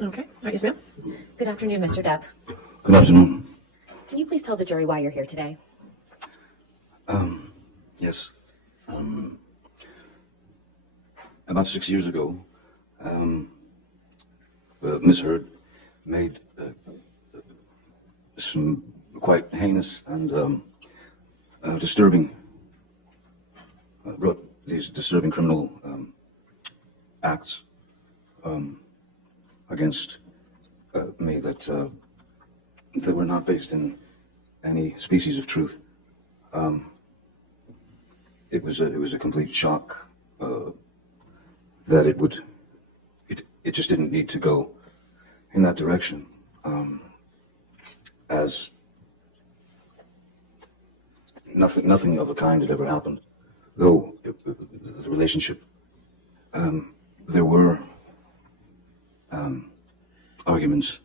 Okay. Yes, ma'am. Good afternoon, Mr. Depp. Good afternoon. Can you please tell the jury why you're here today? Yes. About 6 years ago, Miss Heard made some quite heinous and disturbing, wrote these disturbing criminal acts against me that were not based in any species of truth. It was a complete shock that it just didn't need to go in that direction, as nothing of the kind had ever happened. Though the relationship, there were arguments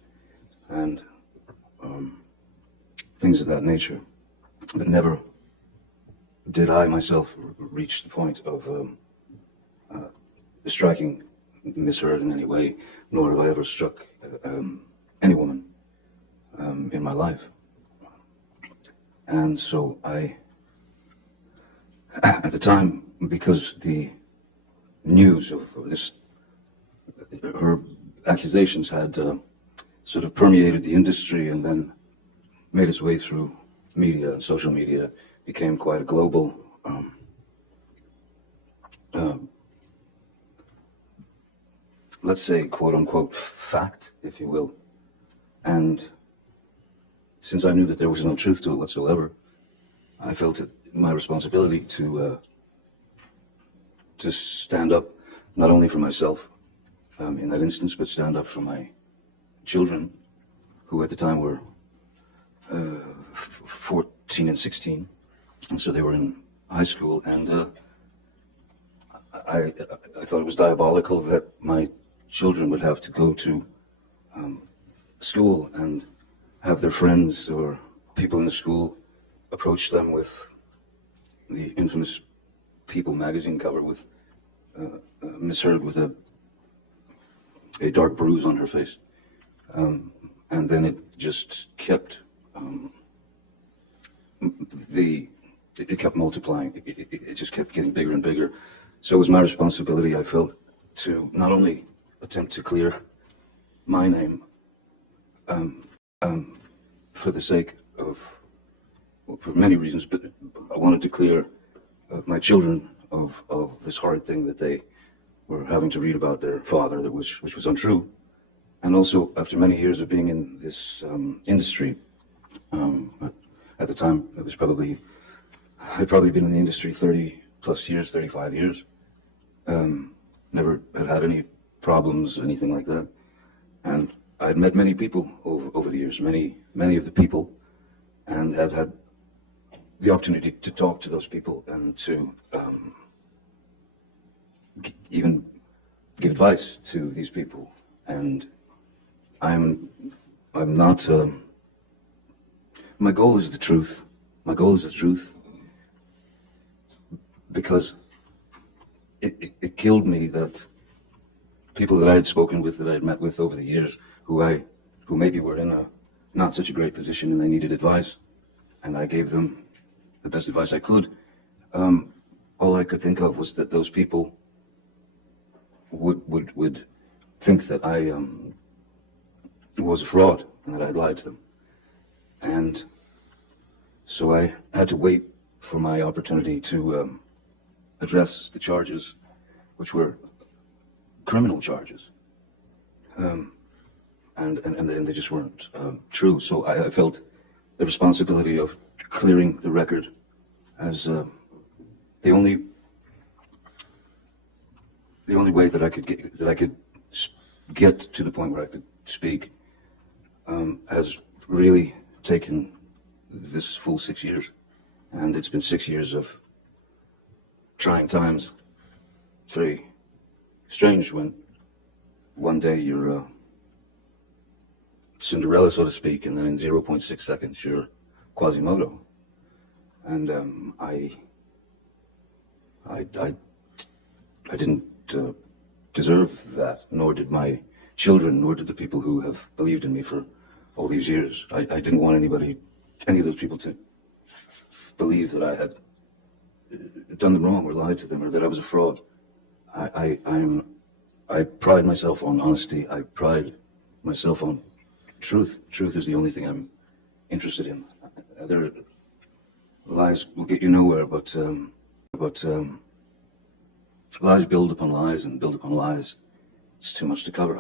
and things of that nature, but never did I myself reach the point of striking Miss Heard in any way, nor have I ever struck any woman in my life. And so at the time, because the news of this, her accusations had sort of permeated the industry and then made its way through media, social media, became quite a global let's say, quote-unquote, fact, if you will. And since I knew that there was no truth to it whatsoever, I felt it my responsibility to stand up, not only for myself in that instance, but stand up for my children, who at the time were 14 and 16, and so they were in high school, and I thought it was diabolical that my children would have to go to school and have their friends or people in the school approach them with the infamous People magazine cover with Miss Heard with a dark bruise on her face. And then it just kept, it kept multiplying. It just kept getting bigger and bigger. So it was my responsibility, I felt, to not only attempt to clear my name for the sake of, well, for many reasons, but I wanted to clear my children of this horrid thing that they were having to read about their father, which was untrue. And also, after many years of being in this industry, at the time, I'd probably been in the industry 30 plus years, 35 years. Never had any problems, anything like that. And I'd met many people over the years, many of the people, and had the opportunity to talk to those people and to even give advice to these people. And I'm not, my goal is the truth. My goal is the truth, because it killed me that people that I had spoken with, that I had met with over the years, who maybe were in a not such a great position and they needed advice, and I gave them the best advice I could. All I could think of was that those people would think that I was a fraud and that I'd lied to them. And so I had to wait for my opportunity to address the charges, which were criminal charges, and they just weren't true. So I felt the responsibility of clearing the record as the only way that I could get to the point where I could speak has really taken this full 6 years, and it's been 6 years of trying times. It's very strange when one day you're Cinderella, so to speak, and then in 0.6 seconds you're Quasimodo. And I didn't deserve that, nor did my children, nor did the people who have believed in me for all these years. I didn't want any of those people to believe that I had done them wrong or lied to them or that I was a fraud. I pride myself on honesty. I pride myself on truth. Truth is the only thing I'm interested in. Other lies will get you nowhere, but lies build upon lies and build upon lies. It's too much to cover.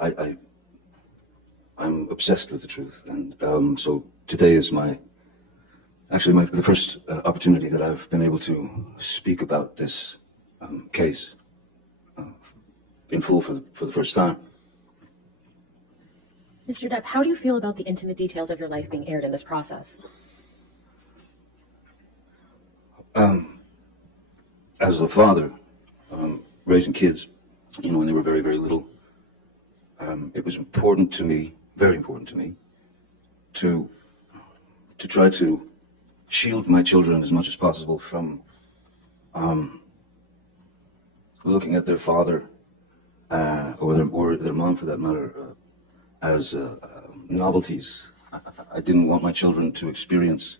I'm obsessed with the truth, and so today is the first opportunity that I've been able to speak about this case in full for the first time. Mr. Depp, how do you feel about the intimate details of your life being aired in this process? As a father, raising kids, when they were very, very little, it was important to me, very important to me, to try to shield my children as much as possible from looking at their father or their mom, for that matter, as novelties. I didn't want my children to experience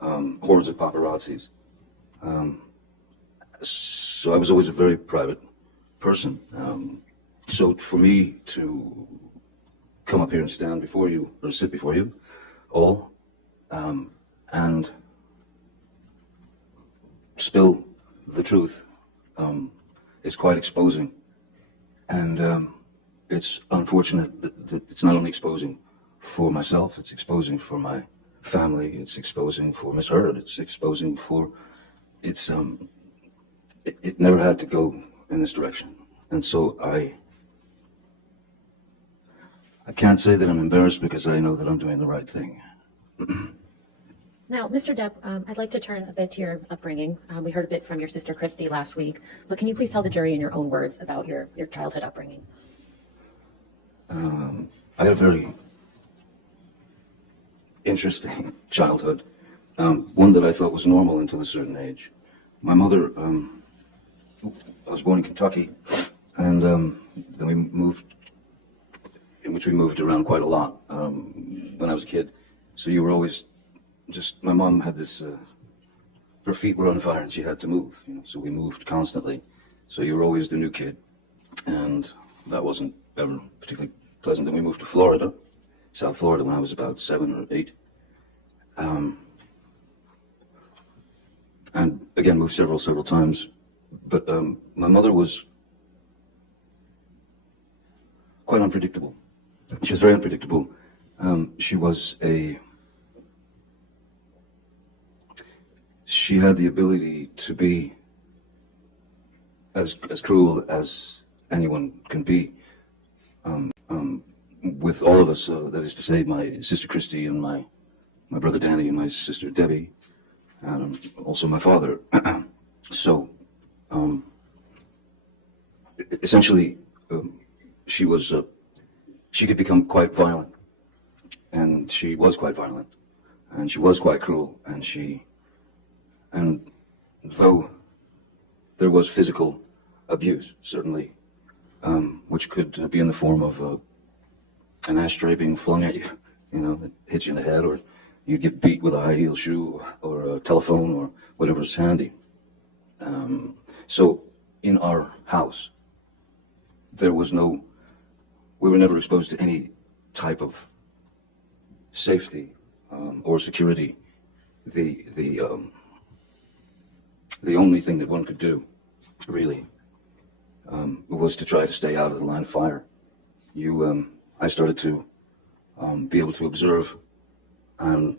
hordes of paparazzis. So I was always a very private person. So for me to come up here and stand before you, or sit before you all, and spill the truth is quite exposing. And it's unfortunate that it's not only exposing for myself, it's exposing for my family, it's exposing for Miss Heard, it's exposing for, it never had to go in this direction. And so I can't say that I'm embarrassed, because I know that I'm doing the right thing. Now, Mr. Depp, I'd like to turn a bit to your upbringing. We heard a bit from your sister Christy last week, but can you please tell the jury in your own words about your childhood upbringing? I had a very interesting childhood, one that I thought was normal until a certain age. My mother, I was born in Kentucky, and then we moved around quite a lot when I was a kid. So you were always my mom had this, her feet were on fire and she had to move, so we moved constantly. So you were always the new kid, and that wasn't ever particularly pleasant. Then we moved to Florida, South Florida, when I was about 7 or 8. And again, moved several times. But my mother was quite unpredictable. She was very unpredictable. She had the ability to be as cruel as anyone can be with all of us. That is to say, my sister Christy and my brother Danny and my sister Debbie, and also my father. So essentially, she could become quite violent, and she was quite violent, and she was quite cruel, and though there was physical abuse, certainly, which could be in the form of an ashtray being flung at you, that hits you in the head, or you'd get beat with a high heel shoe or a telephone or whatever's handy. So in our house, we were never exposed to any type of safety or security. The only thing that one could do, really, was to try to stay out of the line of fire. I started to be able to observe, and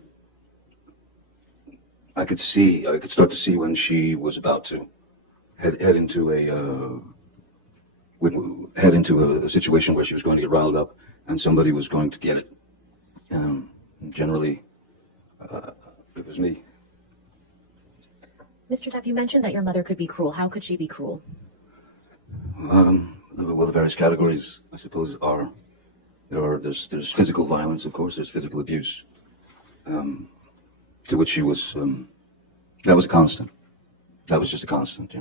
I could start to see when she was about to head into a situation where she was going to get riled up, and somebody was going to get it. Generally, it was me. Mr. Depp, you mentioned that your mother could be cruel. How could she be cruel? Well, the various categories, I suppose, there's physical violence, of course, there's physical abuse, to which she was, that was a constant. That was just a constant,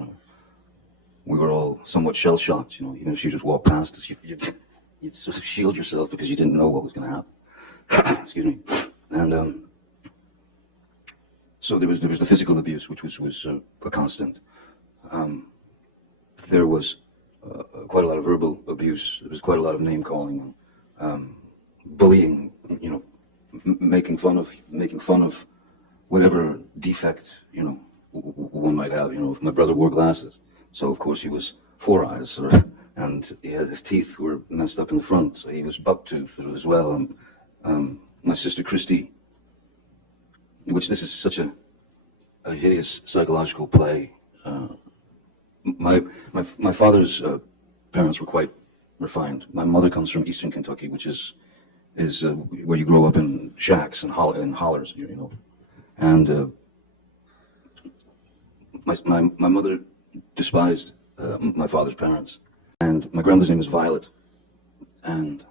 We were all somewhat shell-shocked, even if she just walked past us, you'd sort of shield yourself because you didn't know what was going to happen. Excuse me. And so there was the physical abuse, which was a constant. There was quite a lot of verbal abuse. There was quite a lot of name calling, bullying. You know, making fun of whatever defect, you know, one might have. You know, if my brother wore glasses, so of course he was four eyes, and his teeth were messed up in the front, so he was buck-toothed as well. And my sister Christy, which this is such a hideous psychological play. My father's parents were quite refined. My mother comes from Eastern Kentucky, which is where you grow up in shacks and hollers, you know. And my mother despised my father's parents, and my grandmother's name was Violet. And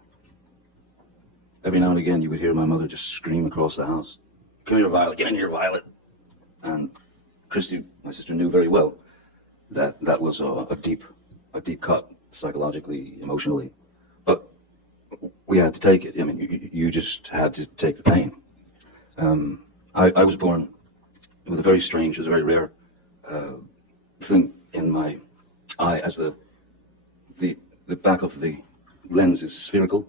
every now and again, you would hear my mother just scream across the house, "Come here, Violet! Get in here, Violet!" And Christy, my sister, knew very well that that was a deep cut, psychologically, emotionally. But we had to take it. I mean, you just had to take the pain. I was born with a very strange, it was a very rare thing in my eye, as the back of the lens is spherical.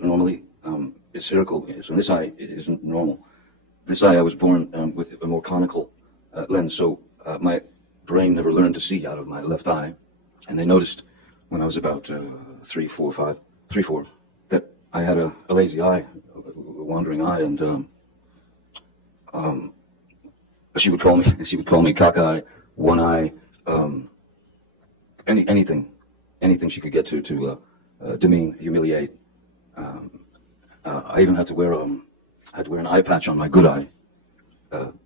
Normally, it's spherical. So in this eye, it isn't normal. This eye, I was born with a more conical lens, so my brain never learned to see out of my left eye. And they noticed when I was about 3, 4, that I had a lazy eye, a wandering eye, and she would call me cockeye, one eye, anything she could get to demean, humiliate. I even had to wear an eye patch on my good eye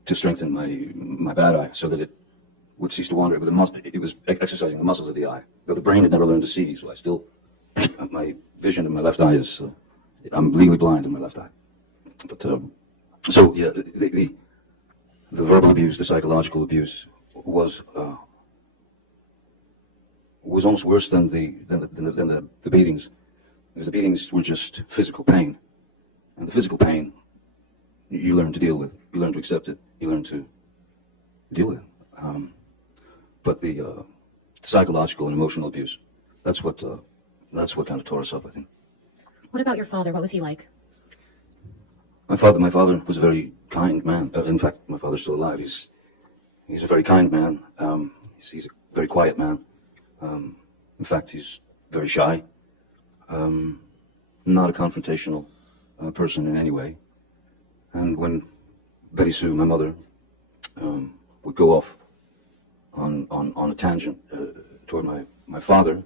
to strengthen my bad eye, so that it would cease to wander. It was exercising the muscles of the eye, though the brain had never learned to see. So I still, my vision in my left eye is, I'm legally blind in my left eye. But so yeah, the verbal abuse, the psychological abuse was almost worse than the beatings, because the beatings were just physical pain, and the physical pain you learn to deal with, you learn to accept it, you learn to deal with it. But the psychological and emotional abuse, that's what kind of tore us up, I think. What about your father? What was he like? My father was a very kind man. In fact, my father's still alive. He's a very kind man. He's a very quiet man. In fact, he's very shy. Not a confrontational person in any way. And when Betty Sue, my mother, would go off on a tangent toward my father,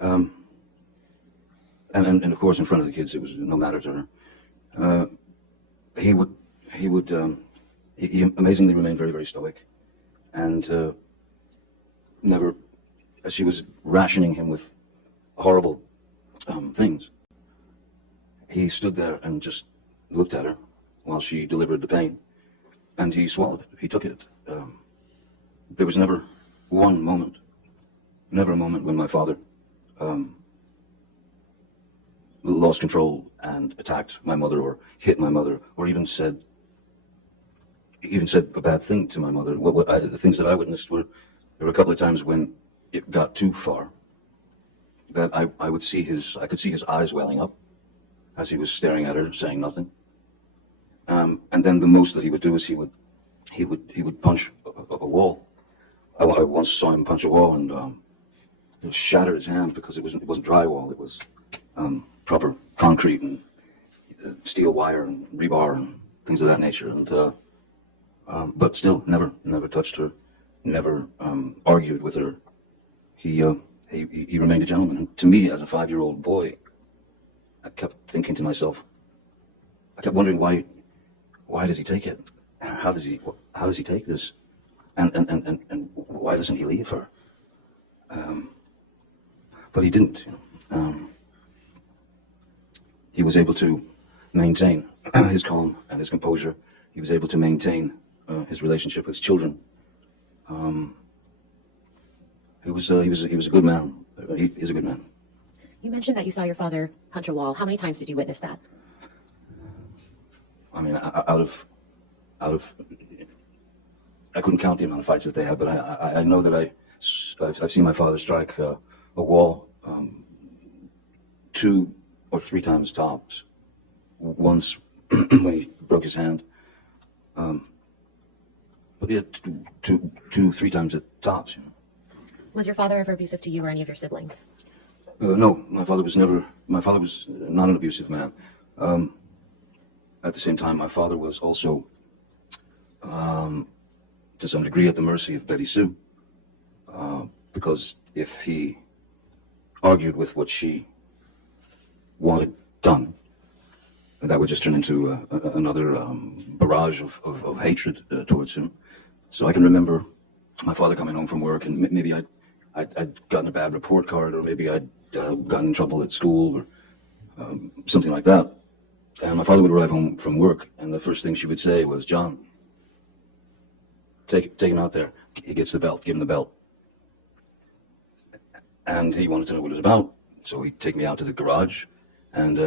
and of course in front of the kids it was no matter to her. He amazingly remained very, very stoic, and never, as she was rationing him with horrible things, he stood there and just looked at her while she delivered the pain, and he swallowed it. He took it. There was never a moment when my father lost control and attacked my mother, or hit my mother, or even said a bad thing to my mother. The things that I witnessed there were a couple of times when it got too far, that I could see his eyes welling up as he was staring at her, saying nothing. And then the most that he would do is he would punch a wall. I once saw him punch a wall and it shattered his hand, because it wasn't drywall. It was proper concrete and steel wire and rebar and things of that nature. And but still, never touched her, never argued with her. He remained a gentleman. And to me, as a 5-year-old boy, I kept thinking to myself, I kept wondering why does he take it? How does he take this? And why doesn't he leave her? But he didn't. He was able to maintain his calm and his composure. He was able to maintain his relationship with his children. He was a good man. He is a good man. You mentioned that you saw your father punch a wall. How many times did you witness that? I mean, out of, I couldn't count the amount of fights that they had, but I know that I've seen my father strike a wall 2 or 3 times tops. Once when he broke his hand, but yeah, 2, 3 times at tops. You know. Was your father ever abusive to you or any of your siblings? No, my father was not an abusive man. At the same time, my father was also, to some degree, at the mercy of Betty Sue, because if he argued with what she wanted done, that would just turn into another barrage of hatred towards him. So I can remember my father coming home from work, and maybe I'd gotten a bad report card, or maybe I'd gotten in trouble at school, or something like that. And my father would arrive home from work, and the first thing she would say was, "John, take him out there. He gets the belt. Give him the belt." And he wanted to know what it was about, so he'd take me out to the garage, and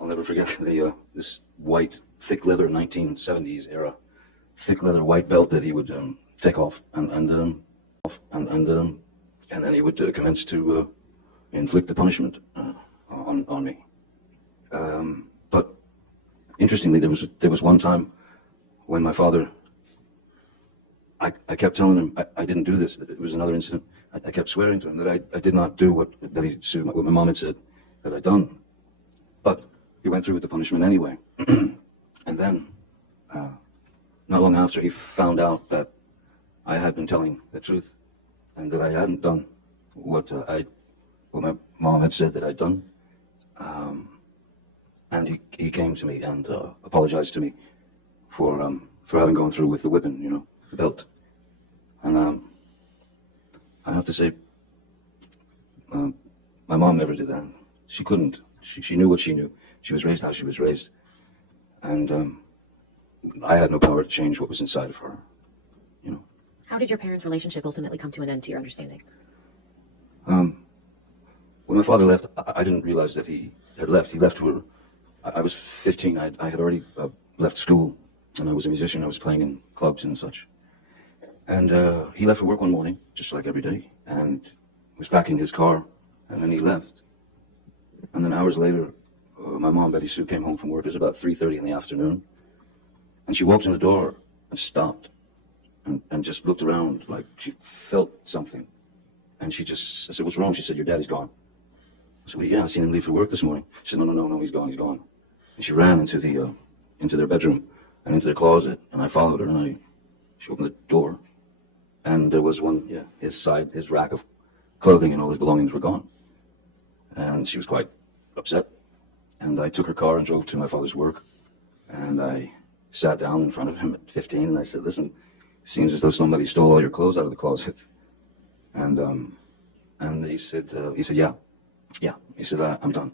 I'll never forget this white, thick leather 1970s era, thick leather white belt that he would take off, and then he would commence to inflict the punishment on me. But interestingly, there was one time when my father, I kept telling him I didn't do this. It was another incident. I kept swearing to him that I did not do what my mom had said that I'd done. But he went through with the punishment anyway. And then, not long after, he found out that I had been telling the truth and that I hadn't done what my mom had said that I'd done. And he came to me and apologized to me for having gone through with the whipping, you know, the belt. And I have to say, my mom never did that. She couldn't. She knew what she knew. She was raised how she was raised. And I had no power to change what was inside of her, you know. How did your parents' relationship ultimately come to an end, to your understanding? When my father left, I didn't realize that he had left. He left where I was 15. I had already left school, and I was a musician. I was playing in clubs and such. And he left for work one morning, just like every day, and was packing his car, and then he left. And then hours later, my mom, Betty Sue, came home from work. It was about 3:30 in the afternoon, and she walked in the door and stopped and just looked around like she felt something. And I said, "What's wrong?" She said, "Your daddy's gone." I said, "Well, yeah, I seen him leave for work this morning." She said, No, he's gone. And she ran into their bedroom and into their closet, and I followed her, and she opened the door, and there was his rack of clothing and all his belongings were gone. And she was quite upset. And I took her car and drove to my father's work, and I sat down in front of him at 15, and I said, "Listen, seems as though somebody stole all your clothes out of the closet." And he said, yeah. He said, "I'm done.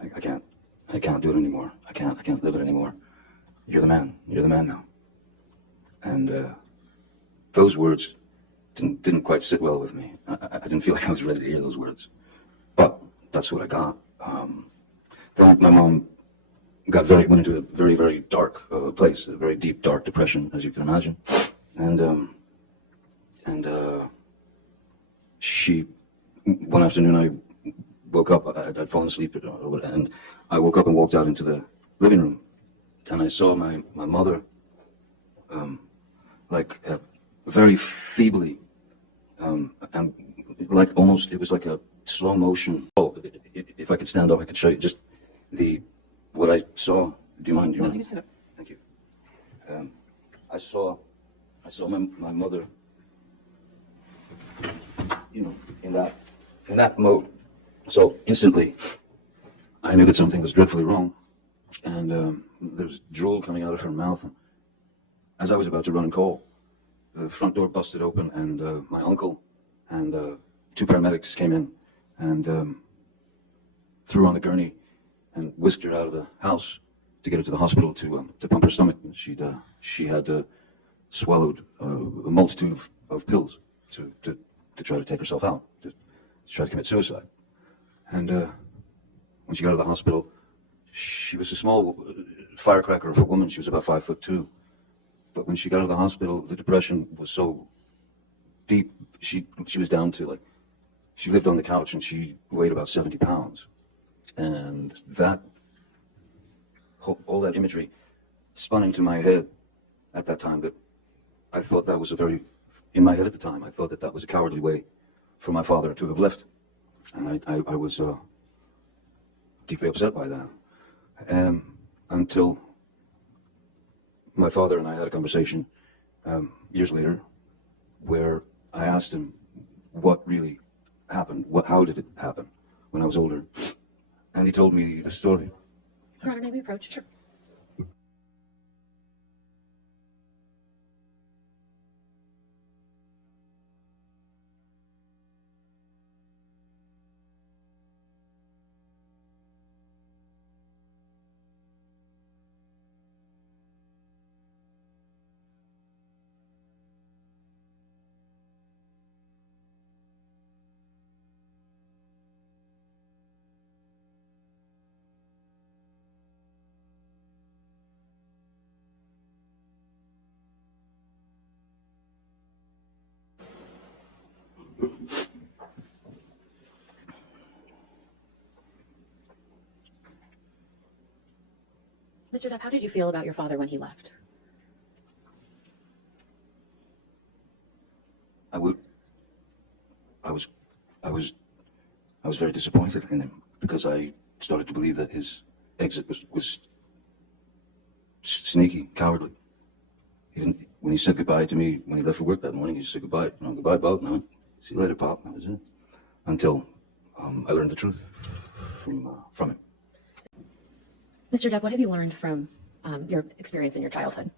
I can't do it anymore. I can't live it anymore. You're the man now." And those words didn't quite sit well with me. I didn't feel like I was ready to hear those words, but that's what I got. Then my mom went into a very, very dark place, a very deep, dark depression, as you can imagine. And she, one afternoon, I woke up. I'd fallen asleep, and I woke up and walked out into the living room, and I saw my mother, very feebly, and like almost, it was like a slow motion. Oh, if I could stand up, I could show you just what I saw. Do you mind? No, you can sit up. Thank you. I saw my mother, you know, in that mode. So instantly, I knew that something was dreadfully wrong, and there was drool coming out of her mouth. As I was about to run and call, the front door busted open, and my uncle and 2 paramedics came in and threw her on the gurney and whisked her out of the house to get her to the hospital to pump her stomach. She had swallowed a multitude of pills to try to take herself out. She tried to commit suicide. And when she got out of the hospital, she was a small firecracker of a woman. She was about 5'2". But when she got out of the hospital, the depression was so deep. She was down to, like, she lived on the couch and she weighed about 70 pounds. And that, all that imagery spun into my head at that time, that I thought that was in my head at the time, I thought that that was a cowardly way for my father to have left. And I was deeply upset by that. Until my father and I had a conversation years later, where I asked him what really happened, how did it happen when I was older, and he told me the story. Your Honor, may we approach? Sure. Mr. Depp, how did you feel about your father when he left? I was very disappointed in him, because I started to believe that his exit was sneaky, cowardly. He didn't. When he said goodbye to me when he left for work that morning, he just said goodbye. Goodbye, Bob. No, see you later, Pop. That was it. Until I learned the truth from him. Mr. Depp, what have you learned from your experience in your childhood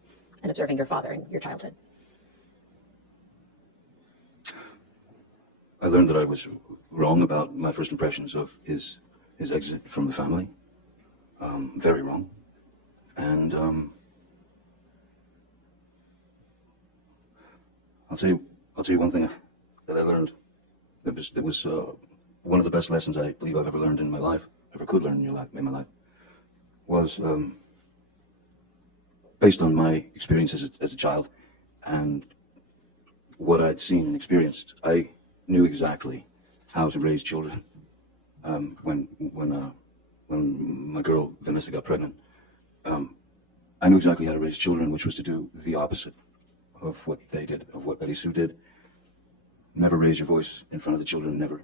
and observing your father in your childhood? I learned that I was wrong about my first impressions of his exit from the family. Very wrong. And I'll tell you one thing that I learned. That was one of the best lessons I believe I've ever learned in my life, ever could learn in my life, was based on my experiences as a child and what I'd seen and experienced. I knew exactly how to raise children. When my girl Vanessa got pregnant, I knew exactly how to raise children, which was to do the opposite of what they did, of what Betty Sue did. Never raise your voice in front of the children, never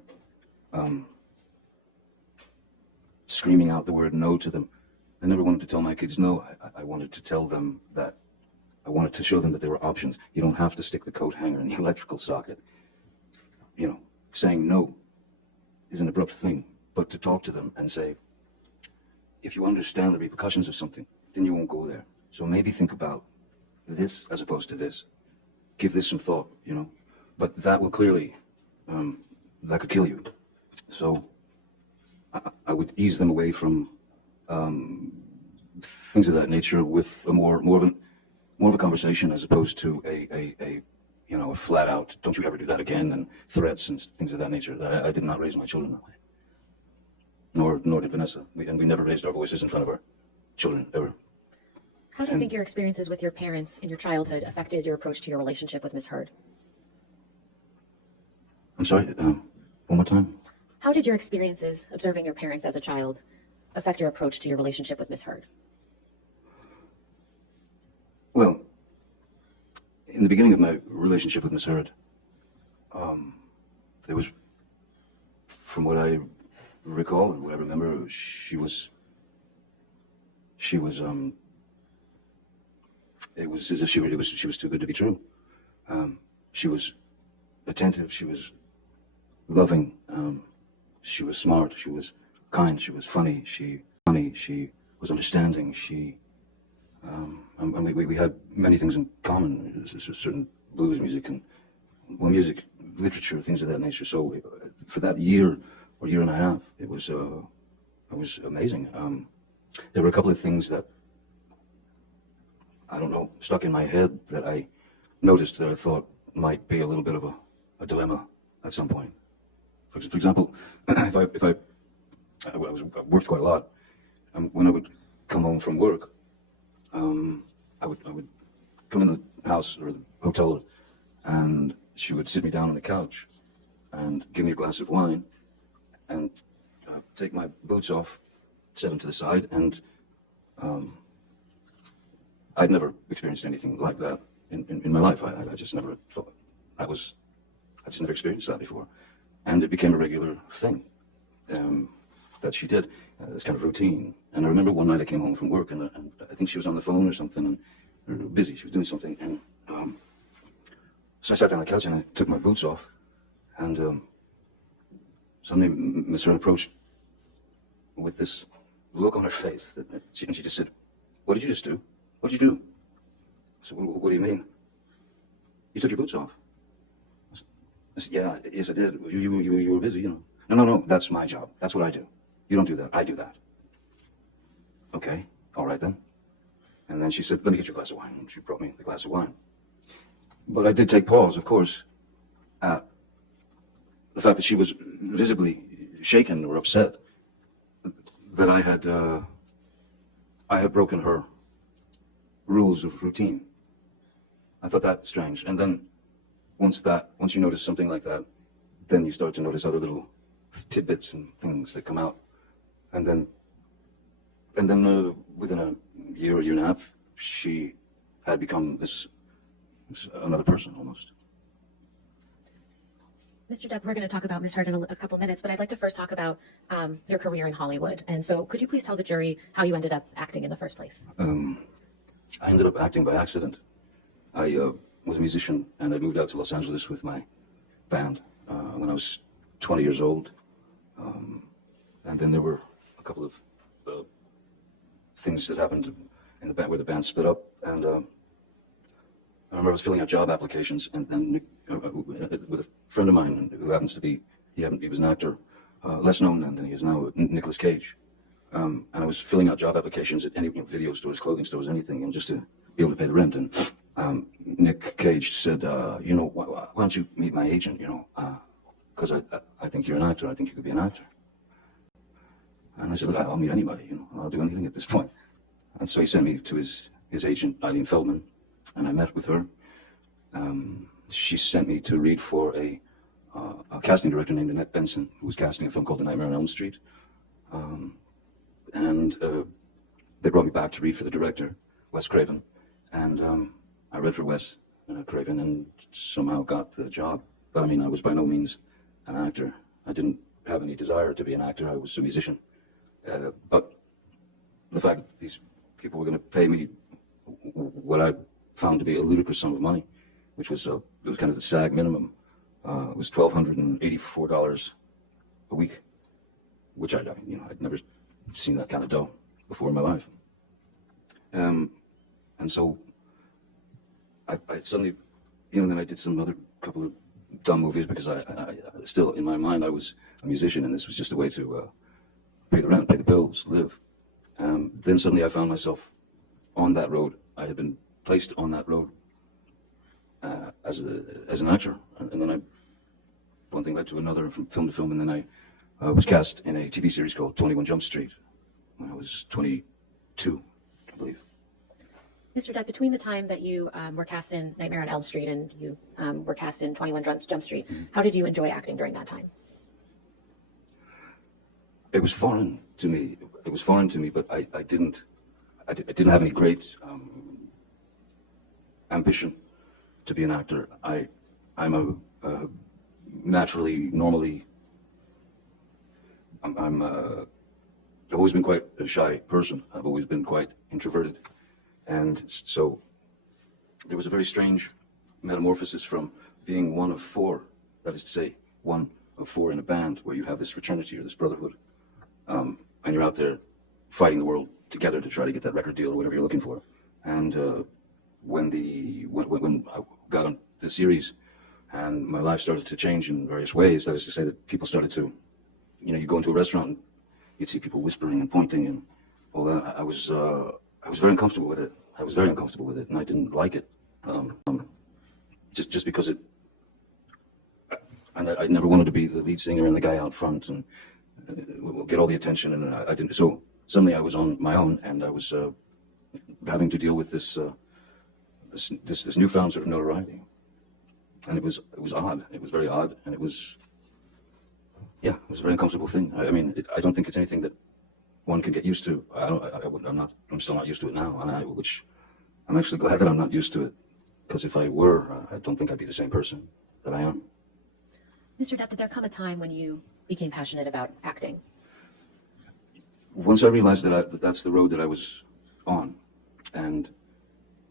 screaming out the word no to them. I never wanted to tell my kids no. I wanted to tell them that, I wanted to show them that there were options. You don't have to stick the coat hanger in the electrical socket. You know, saying no is an abrupt thing, but to talk to them and say, if you understand the repercussions of something, then you won't go there. So maybe think about this as opposed to this. Give this some thought, you know. But that will clearly, that could kill you. So I would ease them away from things of that nature with a more of a conversation, as opposed to a flat out, don't you ever do that again, and threats and things of that nature. I did not raise my children that way. Nor did Vanessa. We never raised our voices in front of our children, ever. How do you think your experiences with your parents in your childhood affected your approach to your relationship with Miss Heard? I'm sorry, one more time? How did your experiences observing your parents as a child affect your approach to your relationship with Miss Heard? Well, in the beginning of my relationship with Miss Heard, there was, from what I recall and what I remember, she was it was as if she was too good to be true. She was attentive, she was loving, she was smart, she was kind, she was funny, she was understanding, and we had many things in common, certain blues music and music, literature, things of that nature. So for that year or year and a half, it was amazing. There were a couple of things that, I don't know, stuck in my head that I noticed that I thought might be a little bit of a dilemma at some point. For example, I worked quite a lot. When I would come home from work, I would come in the house or the hotel, and she would sit me down on the couch and give me a glass of wine and take my boots off, set them to the side, and I'd never experienced anything like that in my life. I just never thought I just never experienced that before, and it became a regular thing that she did. This kind of routine. And I remember one night I came home from work, and I think she was on the phone or something, and busy. She was doing something, and so I sat down on the couch and I took my boots off, and suddenly Miss Hearn approached with this look on her face, and she just said, "What did you just do? What did you do?" I said, "What do you mean?" "You took your boots off." I said, "Yeah, yes, I did. You were busy, you know." No, that's my job. That's what I do. You don't do that. I do that." "Okay, all right then." And then she said, "Let me get you a glass of wine." And she brought me the glass of wine. But I did take pause, of course, at the fact that she was visibly shaken or upset that I had broken her rules of routine. I thought that strange. And then once you notice something like that, then you start to notice other little tidbits and things that come out. And then within a year and a half, she had become this another person almost. Mr. Depp, we're going to talk about Miss Heard in a couple minutes, but I'd like to first talk about your career in Hollywood. And so could you please tell the jury how you ended up acting in the first place? I ended up acting by accident. I was a musician, and I moved out to Los Angeles with my band when I was 20 years old. And then there were a couple of things that happened in the band where the band split up. And I remember I was filling out job applications, and then with a friend of mine who happens to be, he was an actor, less known than he is now, Nicolas Cage. And I was filling out job applications at any video stores, clothing stores, anything, and just to be able to pay the rent. And Nick Cage said, why don't you meet my agent, because I think you're an actor. I think you could be an actor. And I said, look, I'll meet anybody, I'll do anything at this point. And so he sent me to his agent, Eileen Feldman, and I met with her. She sent me to read for a casting director named Annette Benson, who was casting a film called The Nightmare on Elm Street. And they brought me back to read for the director, Wes Craven. And I read for Wes Craven and somehow got the job. But I mean, I was by no means an actor. I didn't have any desire to be an actor. I was a musician. But the fact that these people were going to pay me what I found to be a ludicrous sum of money, which was it was kind of the SAG minimum. It was $1,284 a week, which I'd never seen that kind of dough before in my life. And so I suddenly, then I did some other couple of dumb movies because I still, in my mind, I was a musician, and this was just a way to pay the rent, pay the bills, live. Then suddenly I found myself on that road. I had been placed on that road as an actor, and then one thing led to another, from film to film, and then I was cast in a TV series called 21 Jump Street when I was 22, I believe. Mr. Depp, between the time that you were cast in Nightmare on Elm Street and you were cast in 21 Jump Street, how did you enjoy acting during that time? It was foreign to me. But I didn't have any great ambition to be an actor. I'm a naturally, normally, I've always been quite a shy person. I've always been quite introverted. And so there was a very strange metamorphosis from being one of four, that is to say, one of four in a band where you have this fraternity or this brotherhood, and you're out there fighting the world together to try to get that record deal or whatever you're looking for. And when I got on the series and my life started to change in various ways, that is to say that people started to, you go into a restaurant and you'd see people whispering and pointing and all that. I was very uncomfortable with it. And I didn't like it. Just because and I never wanted to be the lead singer and the guy out front and get all the attention, and I didn't. So suddenly I was on my own, and I was having to deal with this newfound sort of notoriety, and it was odd. It was very odd, and it was a very uncomfortable thing. I mean, I don't think it's anything that one can get used to. I'm still not used to it now, and which I'm actually glad that I'm not used to it, because if I were, I don't think I'd be the same person that I am. Mr. Depp, did there come a time when you became passionate about acting? Once I realized that that's the road that I was on, and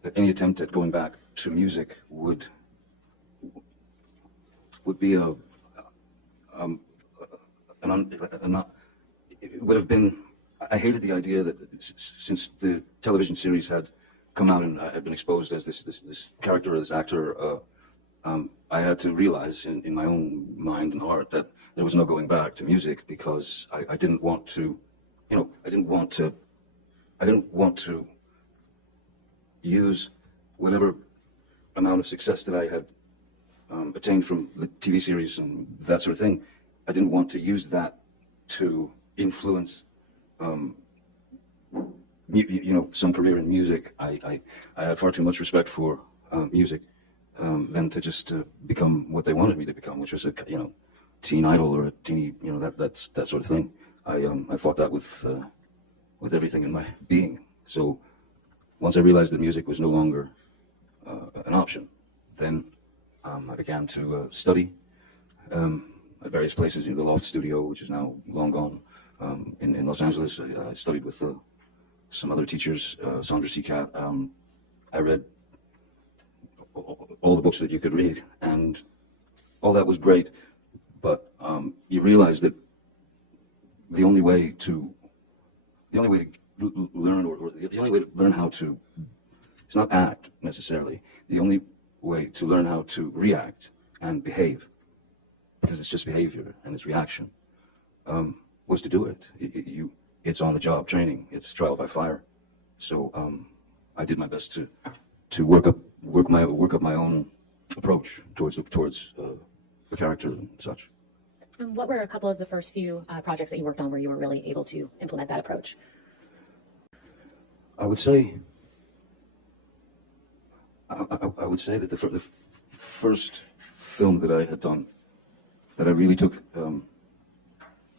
that any attempt at going back to music would be it would have been. I hated the idea that since the television series had come out and I had been exposed as this character, or this actor, I had to realize in my own mind and heart that there was no going back to music, because I didn't want to, I didn't want to use whatever amount of success that I had attained from the TV series and that sort of thing. I didn't want to use that to influence some career in music. I had far too much respect for music than to just become what they wanted me to become, which was a teen idol or a teeny that sort of thing. I fought that with everything in my being. So once I realized that music was no longer an option, then I began to study at various places. The Loft Studio, which is now long gone, in Los Angeles. I studied with some other teachers, Sandra Seacat. I read all the books that you could read, and all that was great. But you realize that the only way to learn, or the only way to learn how to, it's not act necessarily. The only way to learn how to react and behave, because it's just behavior and it's reaction, was to do it. It's on the job training. It's trial by fire. So I did my best to work up my own approach towards the character and such. And what were a couple of the first few projects that you worked on where you were really able to implement that approach? I would say that the first film that I had done, that I really took,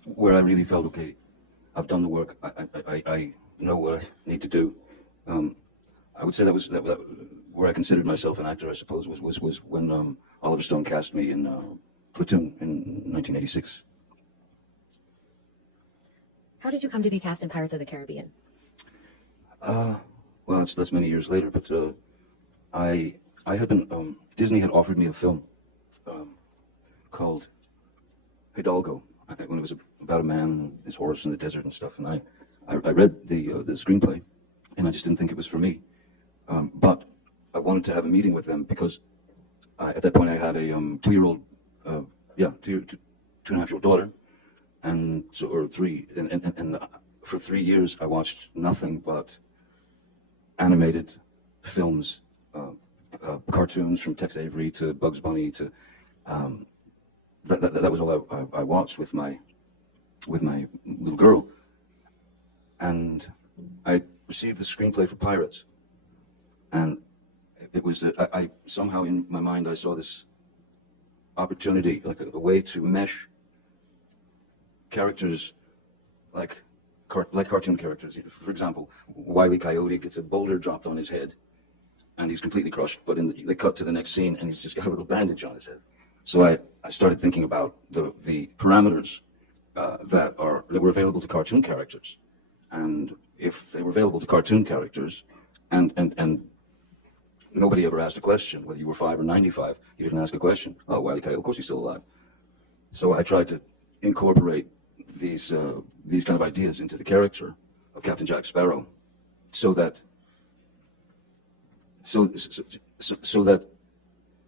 where I really felt, okay, I've done the work, I know what I need to do. I would say that was where I considered myself an actor, I suppose, was when Oliver Stone cast me in Platoon in 1986. How did you come to be cast in Pirates of the Caribbean? Well, that's many years later, but I had been, Disney had offered me a film called Hidalgo, when it was about a man and his horse in the desert and stuff, and I read the screenplay, and I just didn't think it was for me. But I wanted to have a meeting with them, because at that point I had a 2-year-old, 2.5-year-old daughter, and so, or 3, and for 3 years I watched nothing but animated films, cartoons from Tex Avery to Bugs Bunny to that was all I watched with my little girl. And I received the screenplay for Pirates, and it was I somehow in my mind I saw this opportunity, like a way to mesh characters like cartoon characters. For example, Wile E. Coyote gets a boulder dropped on his head, and he's completely crushed. But they cut to the next scene, and he's just got a little bandage on his head. So I started thinking about the parameters that were available to cartoon characters, and if they were available to cartoon characters, and nobody ever asked a question, whether you were 5 or 95, you didn't ask a question. Oh, Wile E. Coyote, of course he's still alive. So I tried to incorporate these kind of ideas into the character of Captain Jack Sparrow, so that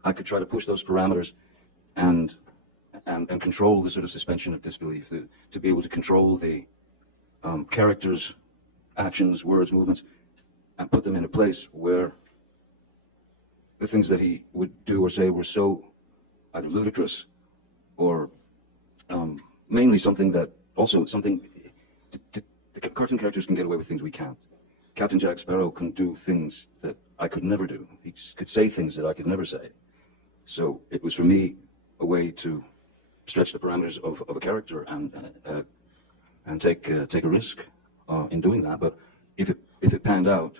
I could try to push those parameters and control the sort of suspension of disbelief, to be able to control the characters' actions, words, movements, and put them in a place where the things that he would do or say were so either ludicrous or mainly something that also something. The cartoon characters can get away with things we can't. Captain Jack Sparrow can do things that I could never do. He could say things that I could never say. So it was for me a way to stretch the parameters of a character and take a risk in doing that. But if it panned out,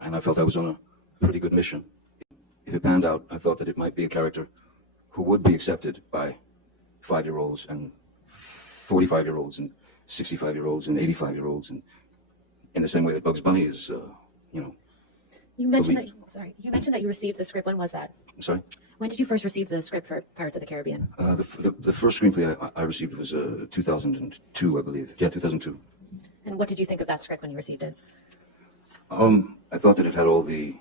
and I felt I was on a pretty good mission. If it panned out, I thought that it might be a character who would be accepted by 5-year-olds and 45-year-olds and 65-year-olds and 85-year-olds, and in the same way that Bugs Bunny is, You mentioned that. believed. Sorry, you mentioned that you received the script. When was that? I'm sorry. When did you first receive the script for Pirates of the Caribbean? The first screenplay I received was 2002, I believe. Yeah, 2002. And what did you think of that script when you received it? I thought that it had all the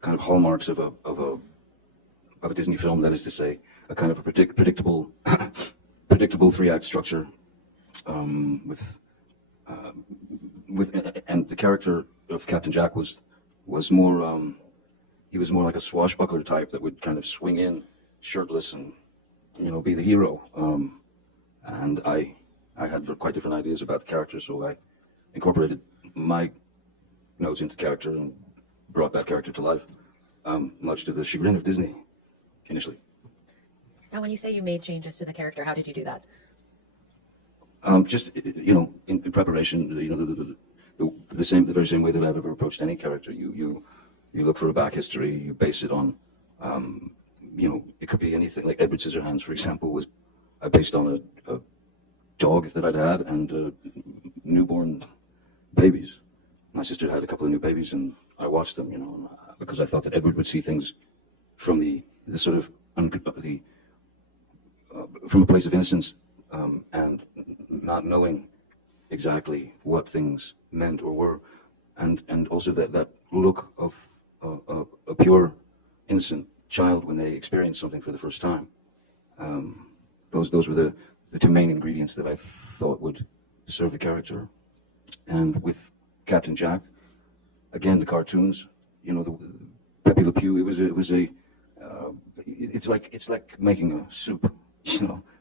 kind of hallmarks of a Disney film. That is to say, a kind of a predictable 3-act structure, with and the character of Captain Jack was more he was more like a swashbuckler type that would kind of swing in shirtless and be the hero. And I had quite different ideas about the character, so I incorporated my notes into the character and brought that character to life, much to the chagrin of Disney initially. Now, when you say you made changes to the character, how did you do that? Just in preparation, the very same way that I've ever approached any character. You look for a back history. You base it on, it could be anything. Like Edward Scissorhands, for example, was based on a dog that I'd had and newborn babies. My sister had a couple of new babies, and I watched them, because I thought that Edward would see things from the sort of from a place of innocence, and not knowing exactly what things meant or were, and also that look of a pure, innocent child when they experience something for the first time. Those were the two main ingredients that I thought would serve the character. And with Captain Jack, again, the cartoons, the Pepe Le Pew, it's like making a soup.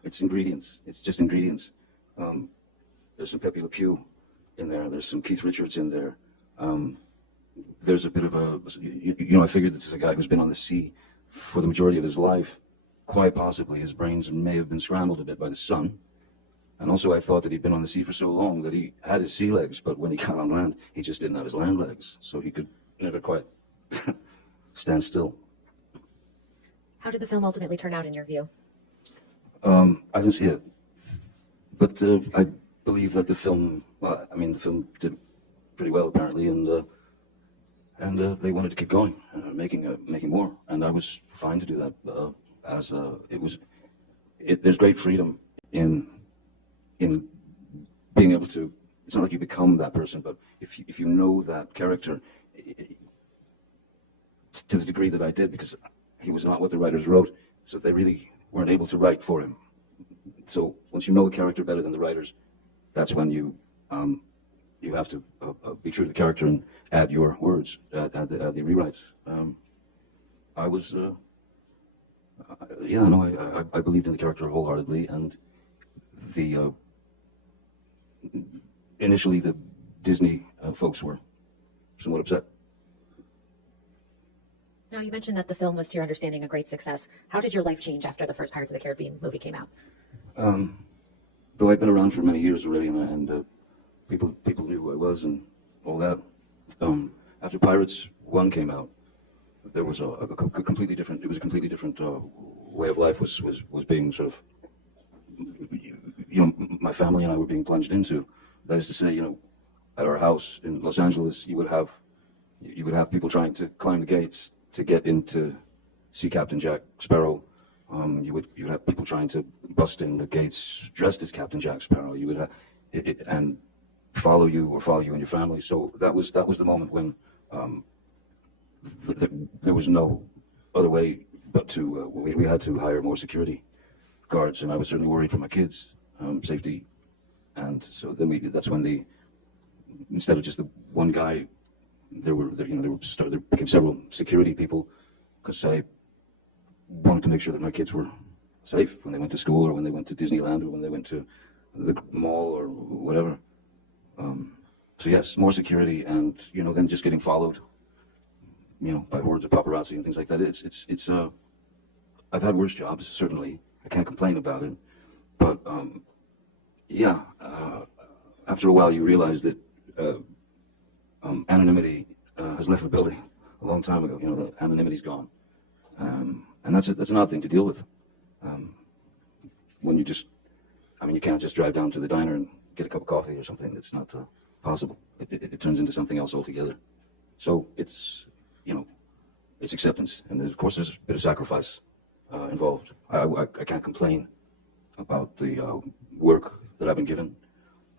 It's ingredients. It's just ingredients. There's some Pepe Le Pew in there. There's some Keith Richards in there. There's a bit of I figured this is a guy who's been on the sea for the majority of his life. Quite possibly his brains may have been scrambled a bit by the sun. And also I thought that he'd been on the sea for so long that he had his sea legs, but when he got on land, he just didn't have his land legs. So he could never quite stand still. How did the film ultimately turn out in your view? I didn't see it, but I believe that the film did pretty well apparently, and they wanted to keep going, making more, and I was fine to do that. There's great freedom in being able to. It's not like you become that person, but if you know that character to the degree that I did, because he was not what the writers wrote, so they really weren't able to write for him. So once you know the character better than the writers, that's when you have to be true to the character and add your words, add the rewrites. I believed in the character wholeheartedly, and initially the Disney folks were somewhat upset. Now, you mentioned that the film was, to your understanding, a great success. How did your life change after the first Pirates of the Caribbean movie came out? Though I'd been around for many years already, and people knew who I was and all that. After Pirates 1 came out, there was a completely different. It was a completely different way of life was being sort of, my family and I were being plunged into. That is to say, at our house in Los Angeles, you would have people trying to climb the gates to get in to see Captain Jack Sparrow. You'd have people trying to bust in the gates dressed as Captain Jack Sparrow. You would have and follow you and your family. So that was the moment when there was no other way but to we had to hire more security guards, and I was certainly worried for my kids' safety. And so then that's when instead of just the one guy, there became several security people, because I wanted to make sure that my kids were safe when they went to school or when they went to Disneyland or when they went to the mall or whatever. So yes, more security, and then just getting followed, by hordes of paparazzi and things like that. It's I've had worse jobs, certainly. I can't complain about it, but after a while you realize that anonymity has left the building a long time ago. The anonymity's gone, and that's an odd thing to deal with. When you can't just drive down to the diner and get a cup of coffee or something. It's not possible. It turns into something else altogether. So it's acceptance, and of course there's a bit of sacrifice involved. I can't complain about the work that I've been given.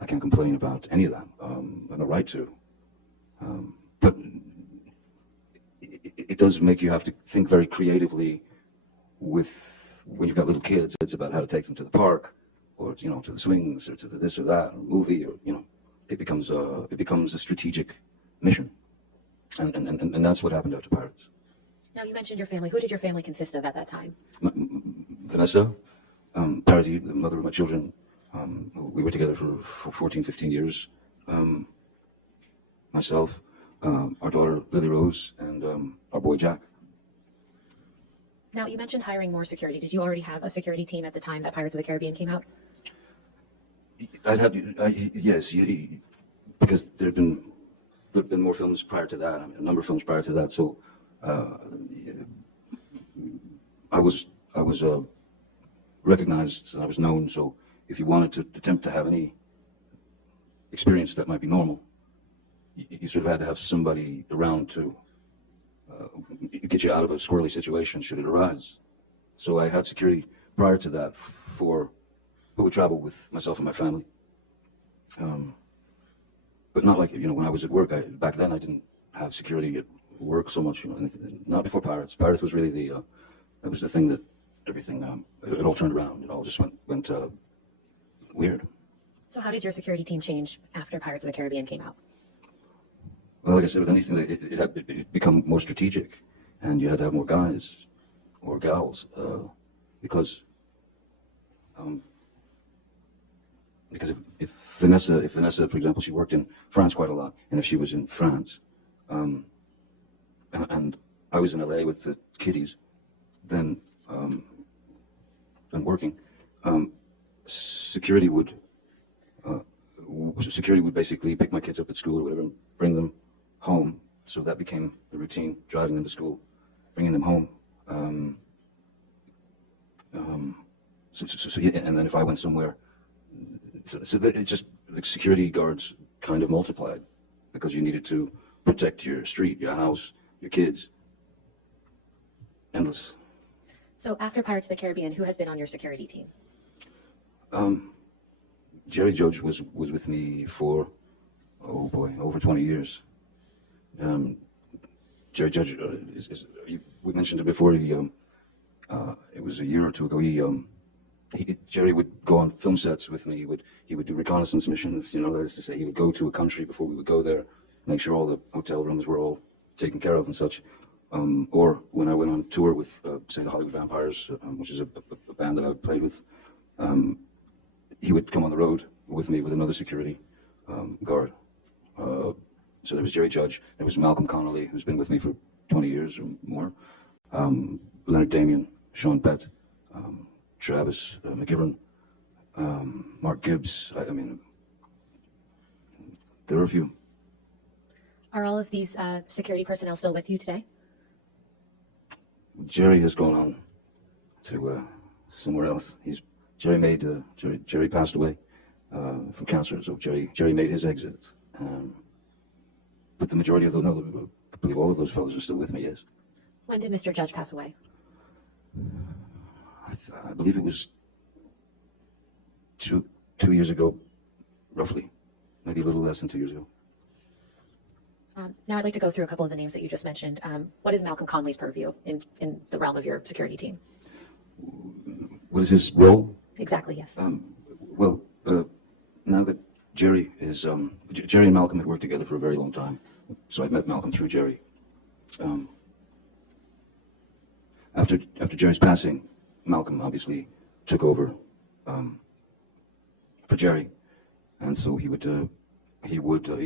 I can't complain about any of that. I have no right to. But it does make you have to think very creatively when you've got little kids. It's about how to take them to the park, or to the swings, or to the this or that, or movie, or it becomes a strategic mission, and that's what happened after Pirates. Now, you mentioned your family. Who did your family consist of at that time? Vanessa, Parity, the mother of my children, we were together for 14, 15 years. Myself, our daughter Lily Rose, and our boy Jack. Now, you mentioned hiring more security. Did you already have a security team at the time that Pirates of the Caribbean came out? Yes, because there'd been more films prior to that. A number of films prior to that. So I was recognized and I was known. So if you wanted to attempt to have any experience that might be normal, you sort of had to have somebody around to get you out of a squirrely situation should it arise. So I had security prior to that for who would travel with myself and my family. But not like, when I was at work. Back then I didn't have security at work so much, not before Pirates. Pirates was really that was the thing that everything, it all turned around. It all just went weird. So how did your security team change after Pirates of the Caribbean came out? Well, like I said, with anything, it had become more strategic, and you had to have more guys or gals, because if Vanessa, for example, she worked in France quite a lot, and if she was in France, and I was in LA with the kiddies, then and working, security would basically pick my kids up at school or whatever and bring them home. So that became the routine: driving them to school, bringing them home. And then if I went somewhere, so that it just, the security guards kind of multiplied because you needed to protect your street, your house, your kids. Endless. So after Pirates of the Caribbean, who has been on your security team? Jerry Judge was with me for, oh boy, over 20 years. Jerry Judge, we mentioned it before. It was a year or two ago. Jerry would go on film sets with me. He would do reconnaissance missions. That is to say, he would go to a country before we would go there, make sure all the hotel rooms were all taken care of and such. Or when I went on tour with, say, the Hollywood Vampires, which is a band that I played with, he would come on the road with me with another security guard. So there was Jerry Judge, there was Malcolm Connolly, who's been with me for 20 years or more, Leonard Damian, Sean Pett, Travis McGivern, Mark Gibbs. I mean, there are a few. Are all of these security personnel still with you today? Jerry has gone on to somewhere else. Jerry passed away from cancer, so Jerry made his exit. But the majority of those, no, I believe all of those fellows are still with me, yes. When did Mr. Judge pass away? I believe it was two years ago, roughly. Maybe a little less than 2 years ago. Now I'd like to go through a couple of the names that you just mentioned. What is Malcolm Conley's purview in the realm of your security team? What is his role? Exactly, yes. Now that Jerry is, Jerry and Malcolm had worked together for a very long time, so I met Malcolm through Jerry. After Jerry's passing, Malcolm obviously took over for Jerry, and so he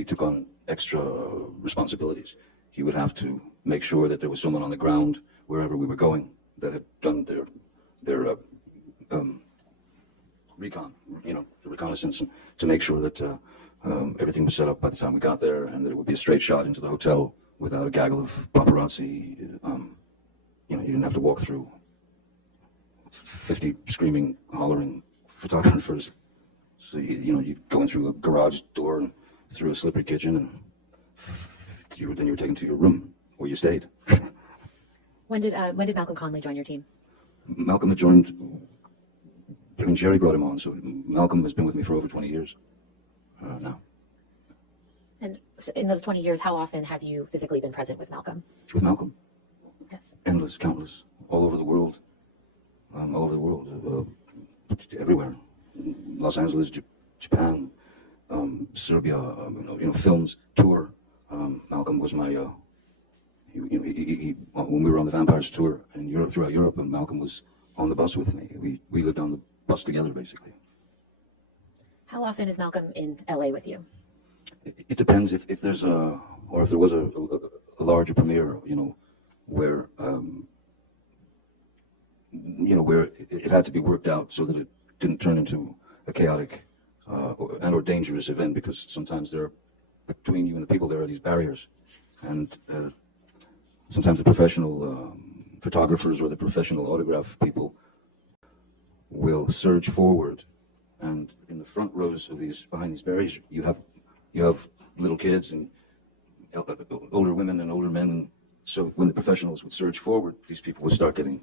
took on extra responsibilities. He would have to make sure that there was someone on the ground wherever we were going that had done their recon, the reconnaissance, to make sure that everything was set up by the time we got there, and that it would be a straight shot into the hotel without a gaggle of paparazzi. You didn't have to walk through 50 screaming, hollering photographers. So you go in through a garage door and through a slippery kitchen, and then you were taken to your room where you stayed. When did Malcolm Conley join your team? Malcolm had joined. Jerry brought him on, so Malcolm has been with me for over 20 years now. And in those 20 years, how often have you physically been present with Malcolm? With Malcolm? Yes. Endless, countless, all over the world. Everywhere. Los Angeles, Japan, Serbia, films, tour. Malcolm was my, when we were on the Vampires tour in Europe, throughout Europe, and Malcolm was on the bus with me. We lived on the bus together, basically. How often is Malcolm in LA with you? It depends if there was a larger premiere, where it had to be worked out so that it didn't turn into a chaotic or dangerous event, because sometimes between you and the people there are these barriers, and sometimes the professional photographers or the professional autograph people will surge forward, and in the front rows of behind these barriers, you have little kids and older women and older men, and so when the professionals would surge forward, these people would start getting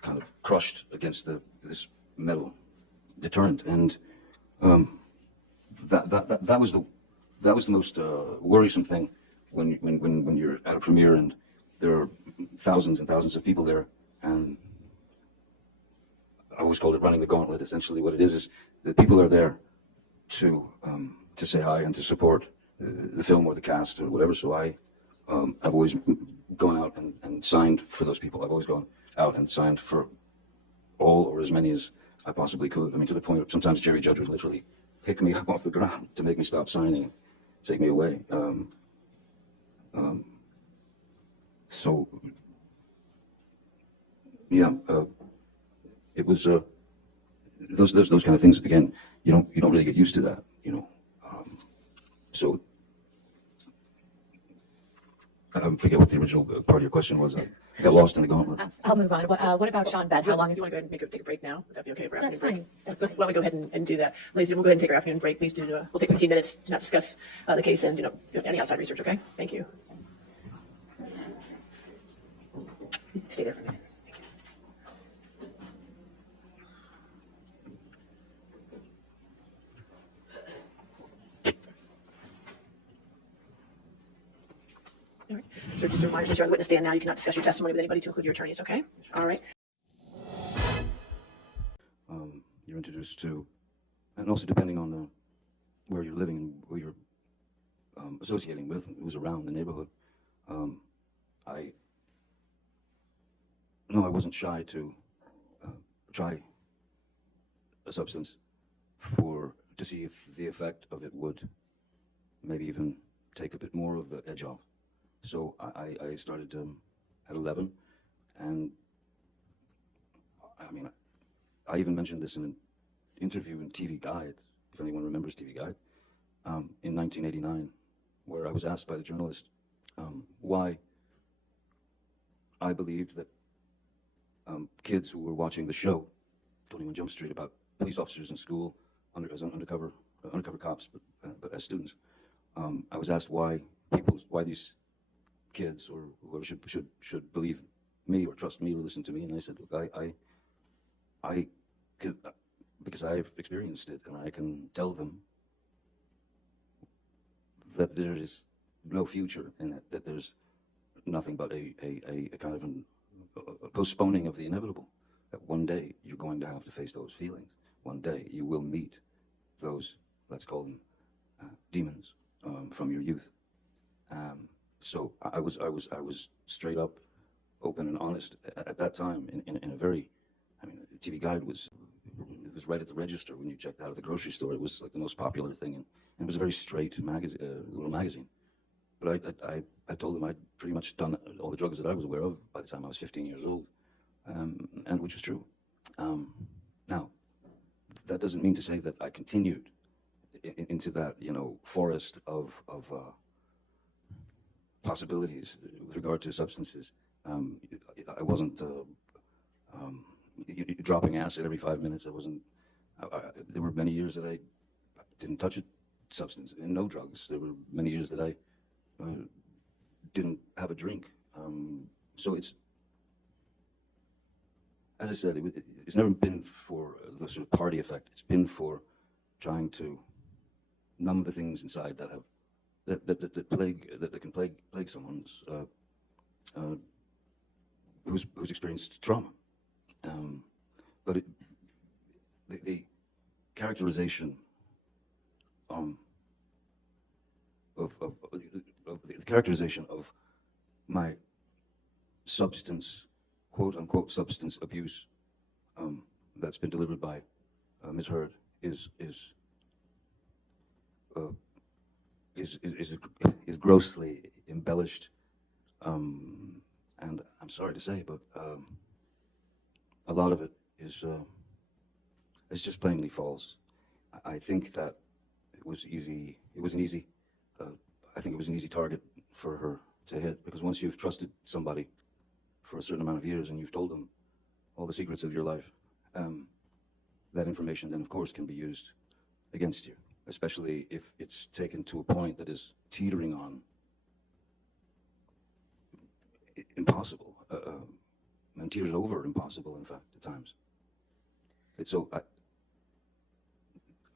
kind of crushed against this metal deterrent, and that was the most worrisome thing when you're at a premiere and there are thousands and thousands of people there, and I always called it running the gauntlet. Essentially, what it is the people are there to say hi and to support the film or the cast or whatever. So I've always gone out and signed for those people. I've always gone out and signed for all or as many as I possibly could. I mean, to the point where sometimes Jerry Judge would literally pick me up off the ground to make me stop signing, take me away. So yeah, it was those kind of things. Again, you don't really get used to that, so I forget what the original part of your question was. I got lost in the gauntlet. I'll move on. What about Sean Bed? How long Do is you want to go ahead and take a break now? Would that be okay for That's afternoon fine. break? Why don't we go ahead and do that? Ladies and gentlemen, we'll go ahead and take our afternoon break. Please do. We'll take 15 minutes to not discuss the case and any outside research. Okay? Thank you. Stay there for a minute. Thank you. All right. So just a reminder, since you're on the witness stand now, you cannot discuss your testimony with anybody, to include your attorneys. Okay? All right. You're introduced to, and also depending on where you're living and who you're associating with, who's around the neighborhood. I wasn't shy to try a substance to see if the effect of it would maybe even take a bit more of the edge off. So I started at 11, and I mean, I even mentioned this in an interview in TV Guide, if anyone remembers TV Guide, in 1989, where I was asked by the journalist why I believed that kids who were watching the show, 21 Jump Street, about police officers in school as undercover cops, but as students, I was asked why these kids or whoever should believe me or trust me or listen to me, and I said, look, I could, because I've experienced it, and I can tell them that there is no future in it, that there's nothing but a kind of a postponing of the inevitable, that one day you're going to have to face those feelings. One day you will meet those, let's call them demons from your youth. So I was straight up, open and honest at that time in a very, I mean, TV Guide was It was right at the register when you checked out of the grocery store. It was like the most popular thing, and it was a very straight little magazine. But I told them I'd pretty much done all the drugs that I was aware of by the time I was 15 years old, and which was true. Now, that doesn't mean to say that I continued into that, forest of possibilities with regard to substances. I wasn't dropping acid every 5 minutes. I wasn't. There were many years that I didn't touch a substance and no drugs. There were many years that I didn't have a drink. So it's, as I said, it's never been for the sort of party effect. It's been for trying to numb the things inside that have that can plague someone's who's experienced trauma. But the characterization of the characterization of my substance, quote unquote, substance abuse that's been delivered by Ms. Heard is grossly embellished, and I'm sorry to say, but a lot of it is just plainly false. I think that it was easy. It was an easy. I think it was an easy target for her to hit, because once you've trusted somebody for a certain amount of years and you've told them all the secrets of your life, that information then, of course, can be used against you, especially if it's taken to a point that is teetering on impossible, and teeters over impossible, in fact, at times. And so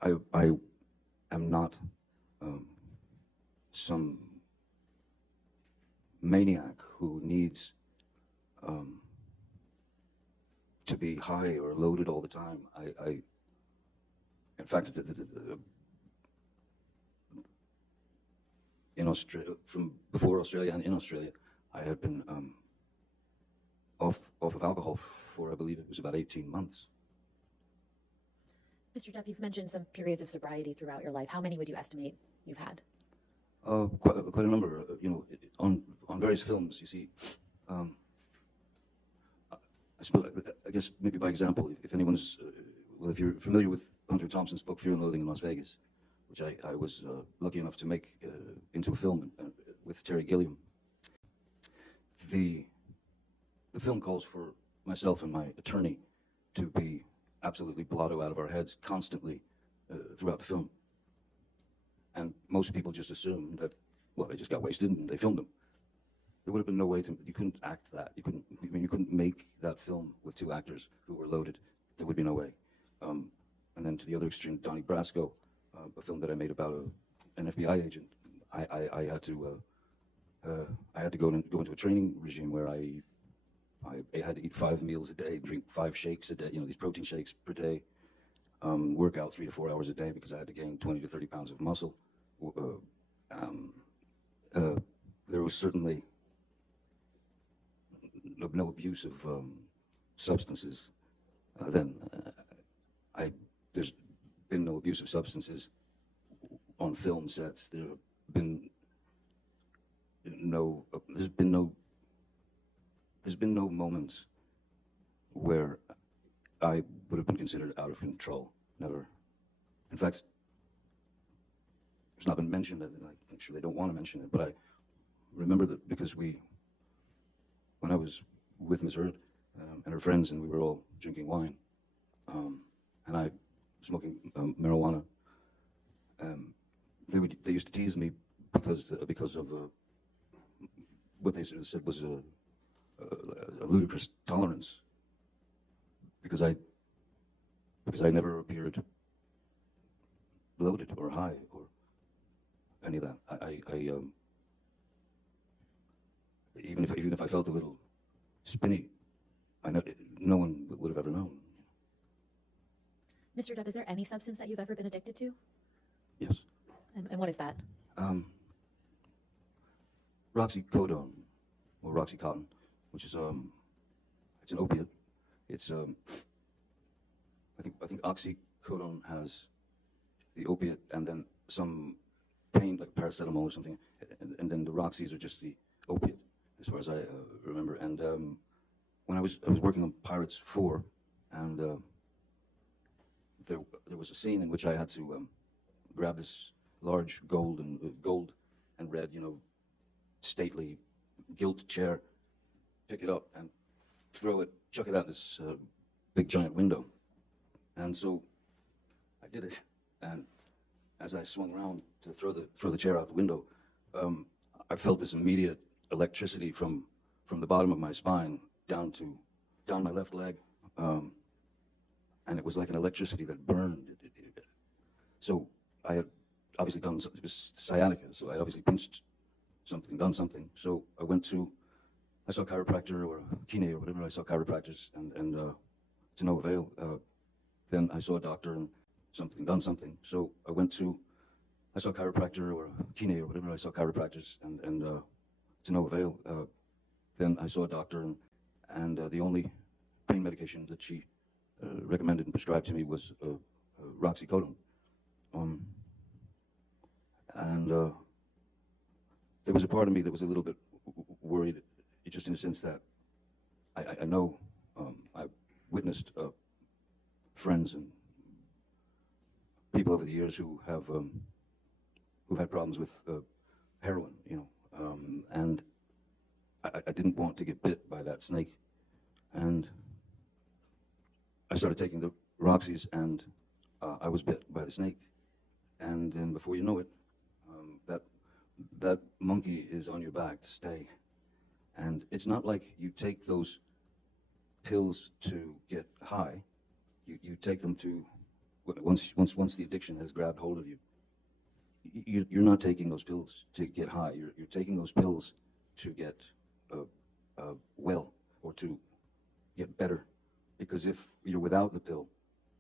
I am not some maniac who needs to be high or loaded all the time. In fact, in Australia, from before Australia and in Australia, I had been off of alcohol for, I believe it was about 18 months. Mr. Depp, you've mentioned some periods of sobriety throughout your life. How many would you estimate you've had? Quite a number. On various films, you see. I guess maybe by example, if anyone's, if you're familiar with Hunter Thompson's book Fear and Loathing in Las Vegas, which I was lucky enough to make into a film with Terry Gilliam. The film calls for myself and my attorney to be absolutely blotto out of our heads constantly throughout the film. And most people just assume that, well, they just got wasted and they filmed them. There would have been no way you couldn't act that. You couldn't make that film with two actors who were loaded. There would be no way. And then to the other extreme, Donnie Brasco, a film that I made about an FBI agent. I had to go into a training regime where I had to eat 5 meals a day, drink 5 shakes a day, these protein shakes per day, work out 3 to 4 hours a day because I had to gain 20 to 30 pounds of muscle. There was certainly no abuse of substances then. There's been no abuse of substances on film sets. There's been no moments where I would have been considered out of control. Never. In fact, it's not been mentioned. I'm sure they don't want to mention it, but I remember that because when I was with Ms. Heard and her friends, and we were all drinking wine, and I smoking marijuana, they used to tease me because of what they said was a ludicrous tolerance, because I never appeared loaded or high or any of that. Even if I felt a little spinny, no one would have ever known. Mr. Depp, is there any substance that you've ever been addicted to? Yes. And what is that? Roxycodone, or Roxycontin, which is it's an opiate. It's I think oxycodone has the opiate and then some pain like paracetamol or something, and then the Roxys are just the opiate, as far as I remember. And when I was working on Pirates 4, and there was a scene in which I had to grab this large gold and red, stately gilt chair, pick it up and chuck it out this big giant window. And so I did it, and as I swung around to throw the chair out the window, I felt this immediate electricity from the bottom of my spine down my left leg, and it was like an electricity that burned. So I had obviously it was sciatica, so I had obviously pinched something, done something. So I saw a chiropractor or a kine or whatever. I saw chiropractors, and to no avail. Then I saw a doctor and done something. So I saw a chiropractor or a kine or whatever. I saw chiropractors, and to no avail. Then I saw a doctor, and the only pain medication that she recommended and prescribed to me was roxicodone. And there was a part of me that was a little bit worried, just in the sense that I know I've witnessed friends and people over the years who've had problems with heroin, and I didn't want to get bit by that snake, and I started taking the Roxys, and I was bit by the snake, and then before you know it, that monkey is on your back to stay. And it's not like you take those pills to get high. You take them to, once the addiction has grabbed hold of you, you're not taking those pills to get high. You're taking those pills to get well, or to get better. Because if you're without the pill,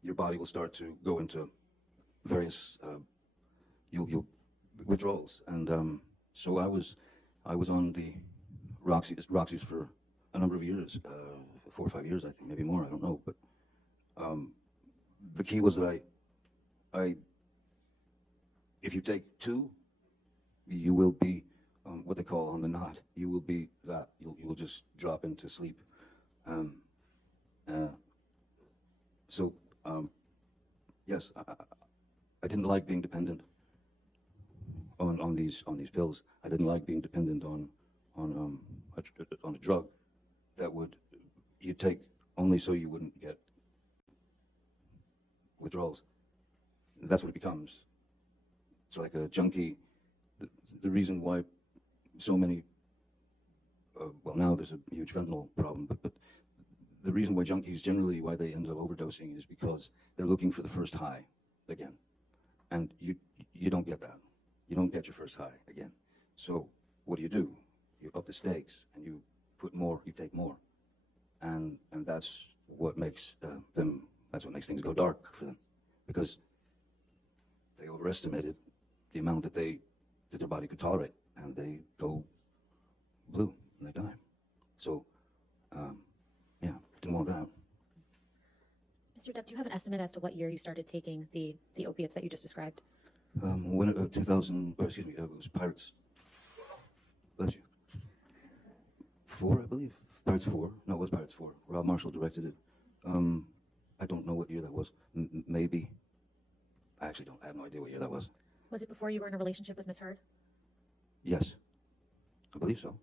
your body will start to go into various you'll withdrawals. And so I was on the Roxys for a number of years, 4 or 5 years, I think, maybe more, I don't know. But the key was that I if you take 2, you will be what they call on the knot. You will be that. You will just drop into sleep. Yes, I didn't like being dependent on these pills. I didn't like being dependent on a drug that you take only so you wouldn't get withdrawals. That's what it becomes. It's like a junkie. The reason why so many, now there's a huge fentanyl problem, but the reason why junkies generally, why they end up overdosing, is because they're looking for the first high again. And you don't get that. You don't get your first high again. So what do? You up the stakes, and you put more, you take more. And that's what makes things go dark for them, because they overestimated the amount that their body could tolerate, and they go blue and they die. So didn't want that. Mr. Depp, do you have an estimate as to what year you started taking the opiates that you just described? When 2000, it was Pirates. Bless you. 4, I believe. Pirates 4. No, it was Pirates 4. Rob Marshall directed it. I don't know what year that was. Maybe. I have no idea what year that was. Was it before you were in a relationship with Miss Heard? Yes, I believe so.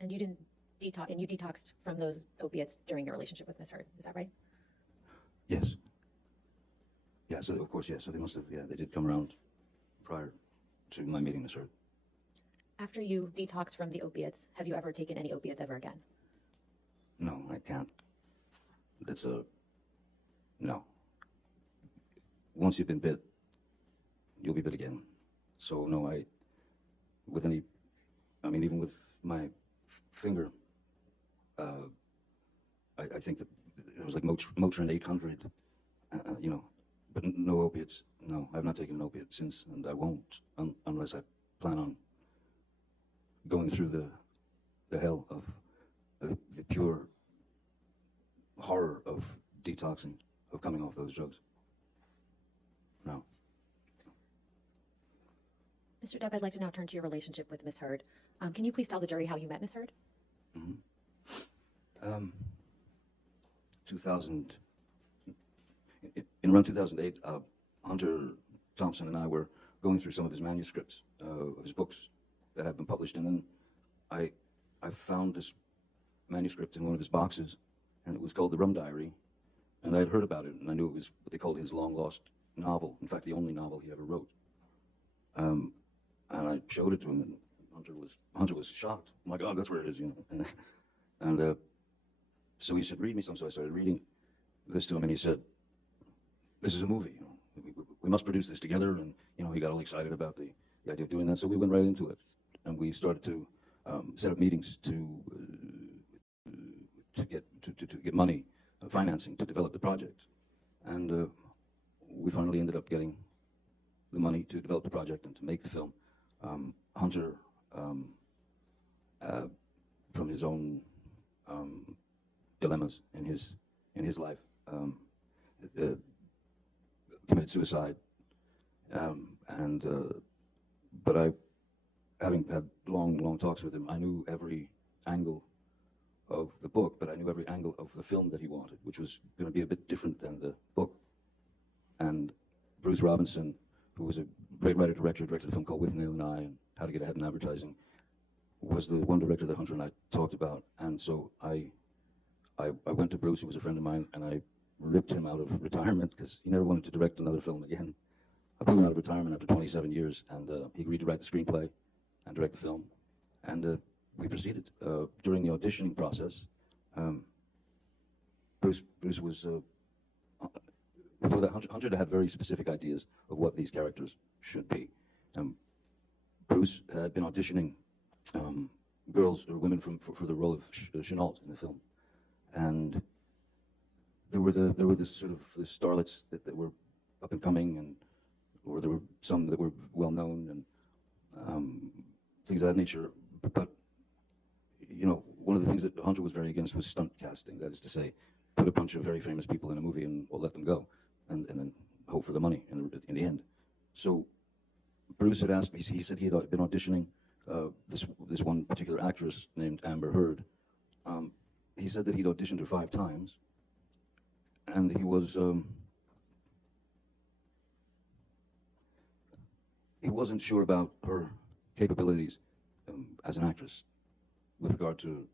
And you didn't detox, and you detoxed from those opiates during your relationship with Miss Heard. Is that right? Yes. Yeah, so of course, yes. So they must have, they did come around prior to my meeting Miss Heard. After you detoxed from the opiates, have you ever taken any opiates ever again? No, I can't. No. Once you've been bit, you'll be bit again. So no, even with my finger, I think that it was like Motrin 800, but no opiates. No, I've not taken an opiate since, and I won't unless I plan on going through the hell of the pure horror of detoxing. of coming off those drugs. No. Mr. Depp, I'd like to now turn to your relationship with Miss Heard. Can you please tell the jury how you met Miss Heard? 2000, in around 2008, Hunter Thompson and I were going through some of his manuscripts of his books that have been published, and then I found this manuscript in one of his boxes, and it was called The Rum Diary, and I had heard about it, and I knew it was what they called his long-lost novel, in fact, the only novel he ever wrote. And I showed it to him, and Hunter was shocked. I'm like, oh, that's where it is, you know. And so he said, read me some. So I started reading this to him, and he said, this is a movie, you know. We must produce this together. And, you know, he got all excited about the idea of doing that. So we went right into it, and we started to set up meetings to get money, financing to develop the project. And we finally ended up getting the money to develop the project and to make the film. Hunter, from his own dilemmas in his life, committed suicide, but having had long talks with him, I knew every angle of the book, but I knew every angle of the film that he wanted, which was going to be a bit different than the book. And Bruce Robinson, who was a great writer-director, directed a film called With Neil and I, and How to Get Ahead in Advertising, was the one director that Hunter and I talked about. And so I went to Bruce, who was a friend of mine, and I ripped him out of retirement because he never wanted to direct another film again. I pulled him out of retirement after 27 years, and he agreed to write the screenplay and direct the film. And we proceeded. During the auditioning process, Bruce was... before that, Hunter had very specific ideas of what these characters should be. Bruce had been auditioning girls or women for the role of Chenault in the film, and there were the starlets that were up and coming, or there were some that were well known and things of that nature. But you know, one of the things that Hunter was very against was stunt casting. That is to say, put a bunch of very famous people in a movie and we'll let them go, and then hope for the money in the end. So Bruce had asked me. He said he had been auditioning this one particular actress named Amber Heard. He said that he'd auditioned her 5 times, and he wasn't sure about her capabilities as an actress with regard to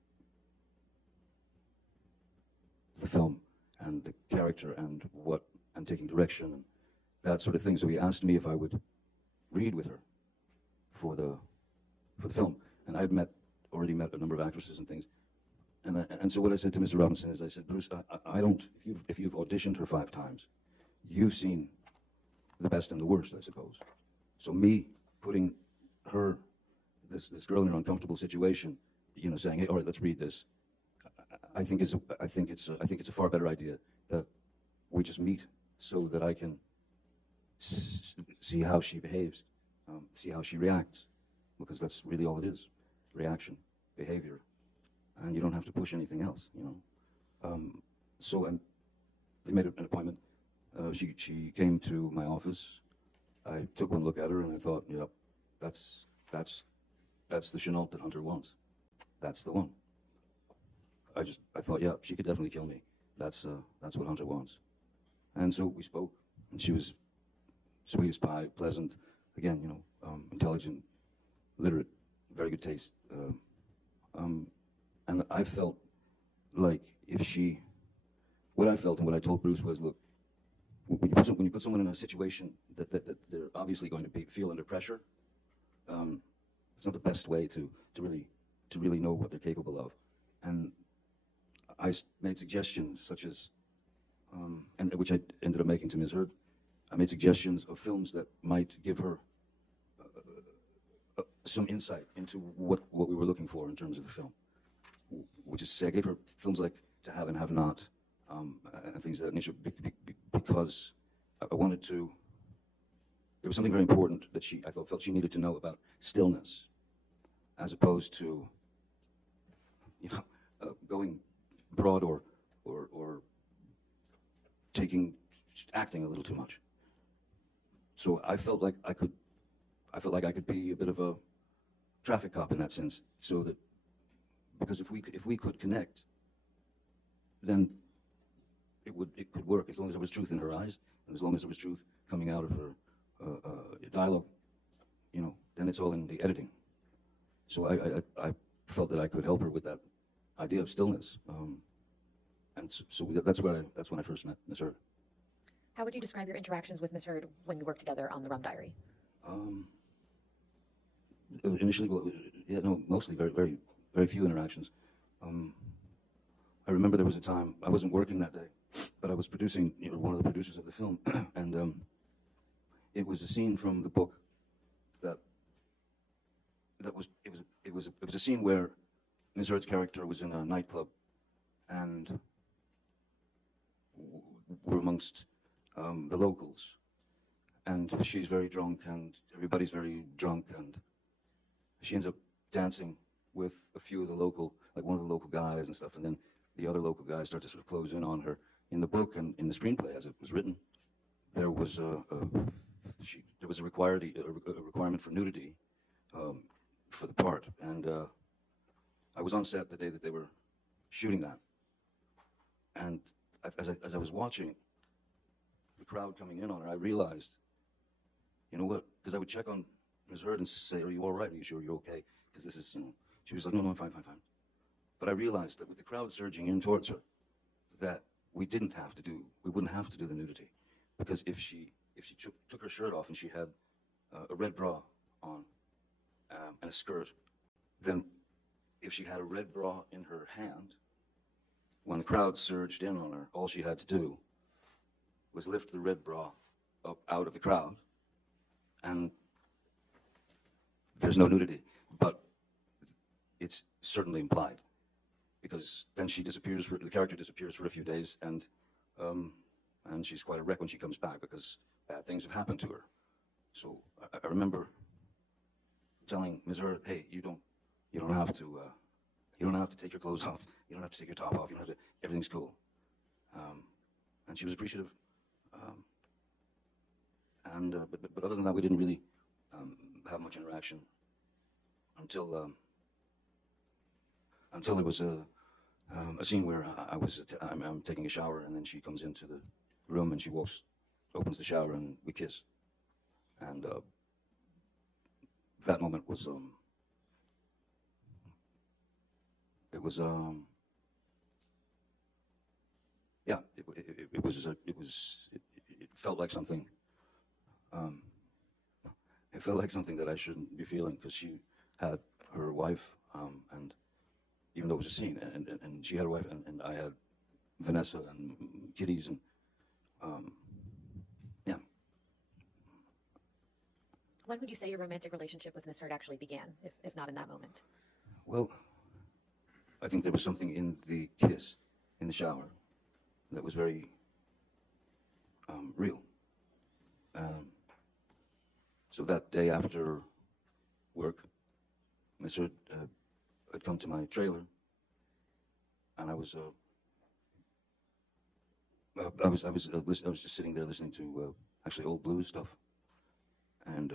the film and the character and taking direction and that sort of thing. So he asked me if I would read with her for the film, and I had already met a number of actresses and things. And so what I said to Mr. Robinson is, I said, Bruce, I don't. If you've auditioned her 5 times, you've seen the best and the worst, I suppose. So me putting her, this girl, in an uncomfortable situation, you know, saying, hey, all right, let's read this. I think it's a far better idea that we just meet so that I can see how she behaves, see how she reacts, because that's really all it is: reaction, behavior. And you don't have to push anything else, you know. They made an appointment. She came to my office. I took one look at her and I thought, yep, that's the Chenault that Hunter wants. That's the one. I thought, yeah, she could definitely kill me. That's what Hunter wants. And so we spoke, and she was sweet as pie, pleasant, again, you know, intelligent, literate, very good taste. And I felt like what I felt and what I told Bruce was, look, when you put someone in a situation that they're obviously going to feel under pressure, it's not the best way to really know what they're capable of. And I made suggestions such as, and which I ended up making to Ms. Heard. I made suggestions of films that might give her some insight into what we were looking for in terms of the film. Which is to say, I gave her films like To Have and Have Not, and things of that nature, because I wanted to. There was something very important that I felt she needed to know about stillness, as opposed to, you know, going broad or acting a little too much. So I felt like I could be a bit of a traffic cop in that sense. So that, because if we could connect, then it could work, as long as there was truth in her eyes, and as long as there was truth coming out of her dialogue, you know, then it's all in the editing. So I felt that I could help her with that idea of stillness. And so that's when I first met Miss Heard. How would you describe your interactions with Miss Heard when you worked together on the Rum Diary? Initially, well, yeah, no, mostly very few interactions. I remember there was a time I wasn't working that day, but I was producing, you know, one of the producers of the film, and it was a scene from the book it was a scene where Ms. Heard's character was in a nightclub, and we're amongst the locals, and she's very drunk, and everybody's very drunk, and she ends up dancing with a few of the local, like one of the local guys and stuff, and then the other local guys start to sort of close in on her. In the book and in the screenplay, as it was written, there was a requirement for nudity for the part, and I was on set the day that they were shooting that, and as I was watching the crowd coming in on her, I realized, you know what? Because I would check on Ms. Heard and say, "Are you all right? Are you sure you're okay?" Because this is, you know, she was like, "No, no, I'm fine, fine, fine." But I realized that with the crowd surging in towards her, that we wouldn't have to do the nudity, because if she took her shirt off and she had a red bra on and a skirt, then if she had a red bra in her hand, when the crowd surged in on her, all she had to do was lift the red bra up out of the crowd, and there's no nudity, but it's certainly implied, because then the character disappears for a few days, and she's quite a wreck when she comes back, because bad things have happened to her. So I remember telling Ms. Heard, "Hey, you don't have to take your clothes off. You don't have to take your top off. You don't have to. Everything's cool." And she was appreciative. But other than that, we didn't really have much interaction until there was a scene where I'm taking a shower, and then she comes into the room and she opens the shower, and we kiss. And that moment was it felt like something. It felt like something that I shouldn't be feeling, because she had her wife, and even though it was a scene, and she had a wife, and I had Vanessa and kitties, and yeah. When would you say your romantic relationship with Miss Heard actually began, if not in that moment? Well, I think there was something in the kiss in the shower that was very real. So that day after work, Miss Heard had come to my trailer, and I was just sitting there listening to actually old blues stuff, and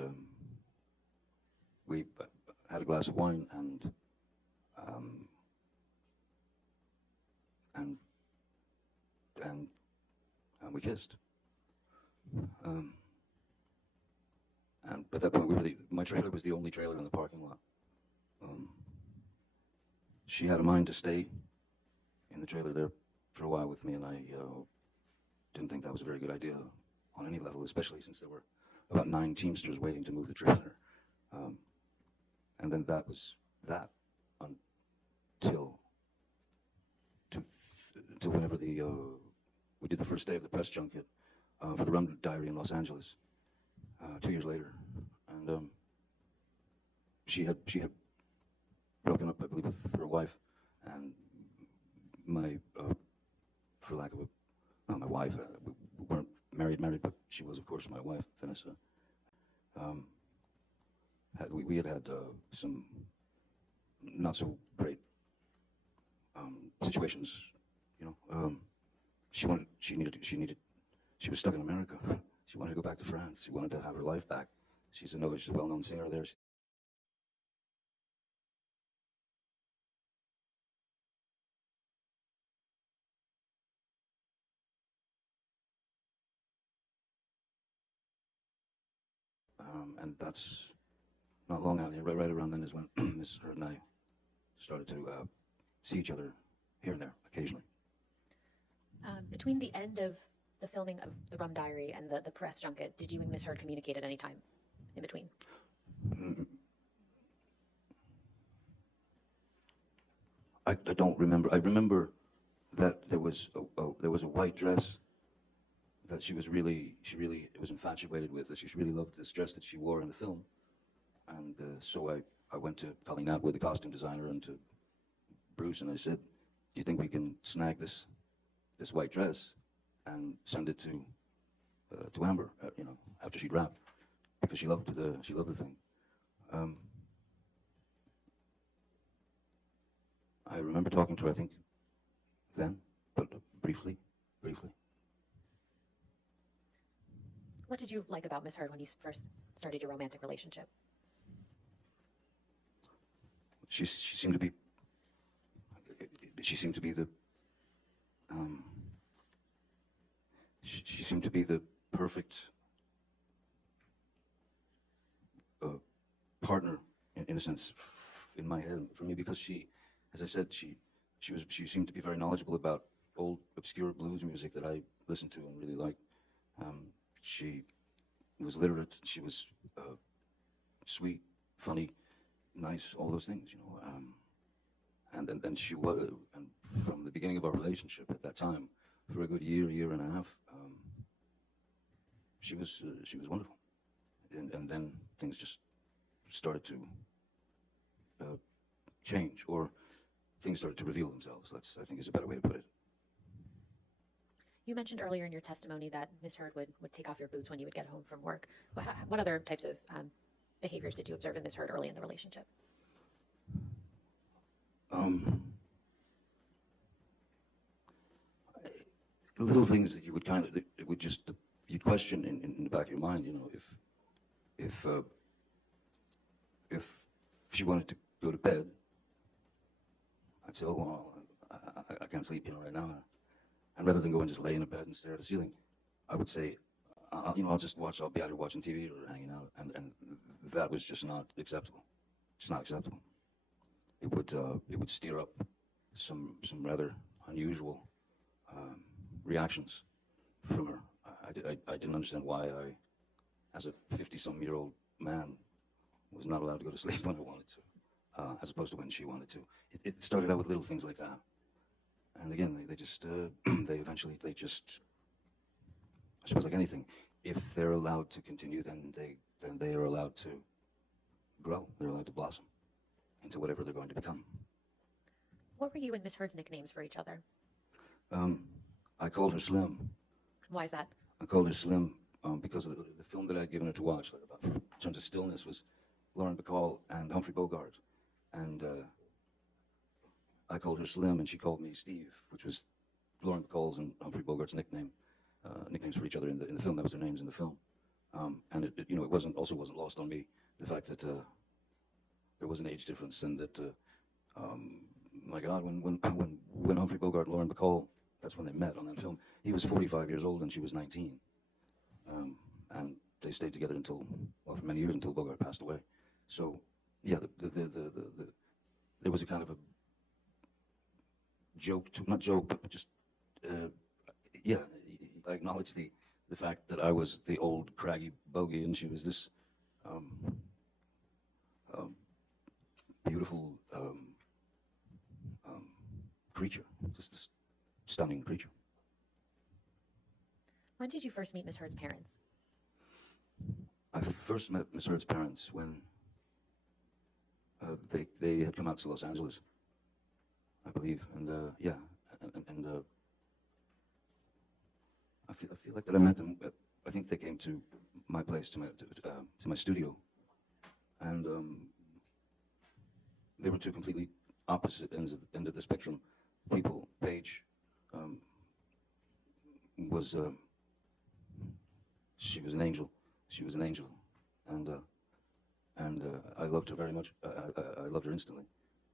we had a glass of wine, and we kissed. And at that point, my trailer was the only trailer in the parking lot. She had a mind to stay in the trailer there for a while with me, and I didn't think that was a very good idea on any level, especially since there were about 9 Teamsters waiting to move the trailer. And then that was that until whenever we did the first day of the press junket for the Rum Diary in Los Angeles 2 years later, and she had broken up, I believe, with her wife, and my for lack of a not my wife, we weren't married, but she was, of course, my wife, Vanessa. We had some not so great situations, you know. she was stuck in America. She wanted to go back to France. She wanted to have her life back. She's a well-known singer there. And that's not long out. Right around then is when Miss Heard and I started to see each other here and there occasionally. Between the end of the filming of The Rum Diary and the press junket, did you and Miss Heard communicate at any time in between? I don't remember. I remember that there was a white dress that she really was infatuated with. That she really loved this dress that she wore in the film, and so I went to Colleen Atwood, the costume designer, and to Bruce, and I said, "Do you think we can snag this white dress and send it to Amber? After she'd wrap, because she loved the thing." I remember talking to her, I think, then, but briefly. What did you like about Miss Heard when you first started your romantic relationship? She seemed to be the she seemed to be the perfect partner in a sense in my head for me, because she, as I said, she seemed to be very knowledgeable about old obscure blues music that I listened to and really liked. She was literate. She was sweet, funny, nice, all those things, and then she was, and from the beginning of our relationship at that time, for a good year and a half, she was wonderful, and then things just started to change, or things started to reveal themselves. That's, I think, is a better way to put it. You mentioned earlier in your testimony that Miss Heard would take off your boots when you would get home from work. What other types of behaviors did you observe in Miss Heard early in the relationship? Little things that you would you'd question in the back of your mind, if she wanted to go to bed, I'd say, "Oh, well, I can't sleep, right now." And rather than go and just lay in a bed and stare at the ceiling, I would say, I'll just watch. I'll be out here watching TV or hanging out, and that was just not acceptable. It's not acceptable. It would stir up some rather unusual reactions from her. I didn't understand why I, as a 50-some-year-old man, was not allowed to go to sleep when I wanted to, as opposed to when she wanted to. It started out with little things like that. And again, they just, I suppose like anything, if they're allowed to continue, then they are allowed to grow. They're allowed to blossom into whatever they're going to become. What were you and Miss Heard's nicknames for each other? I called her Slim. Why is that? I called her Slim because of the film that I'd given her to watch, in terms of stillness, was Lauren Bacall and Humphrey Bogart. And I called her Slim, and she called me Steve, which was Lauren Bacall's and Humphrey Bogart's nicknames for each other in the film. That was their names in the film. And it wasn't lost on me the fact that there was an age difference, and that my God, when Humphrey Bogart and Lauren Bacall, that's when they met on that film. He was 45 years old and she was 19, and they stayed together for many years, until Bogart passed away. So yeah, there was a kind of a joke, not joke, but just yeah, I acknowledge the fact that I was the old craggy bogey and she was this beautiful creature, just this stunning creature. When did you first meet Miss Heard's parents? I first met Miss Heard's parents when they had come out to Los Angeles, I believe, and yeah, and I feel like that I met them. I think they came to my place, to my studio, and they were two completely opposite end of the spectrum people. Paige was she was an angel. She was an angel, and I loved her very much. I loved her instantly,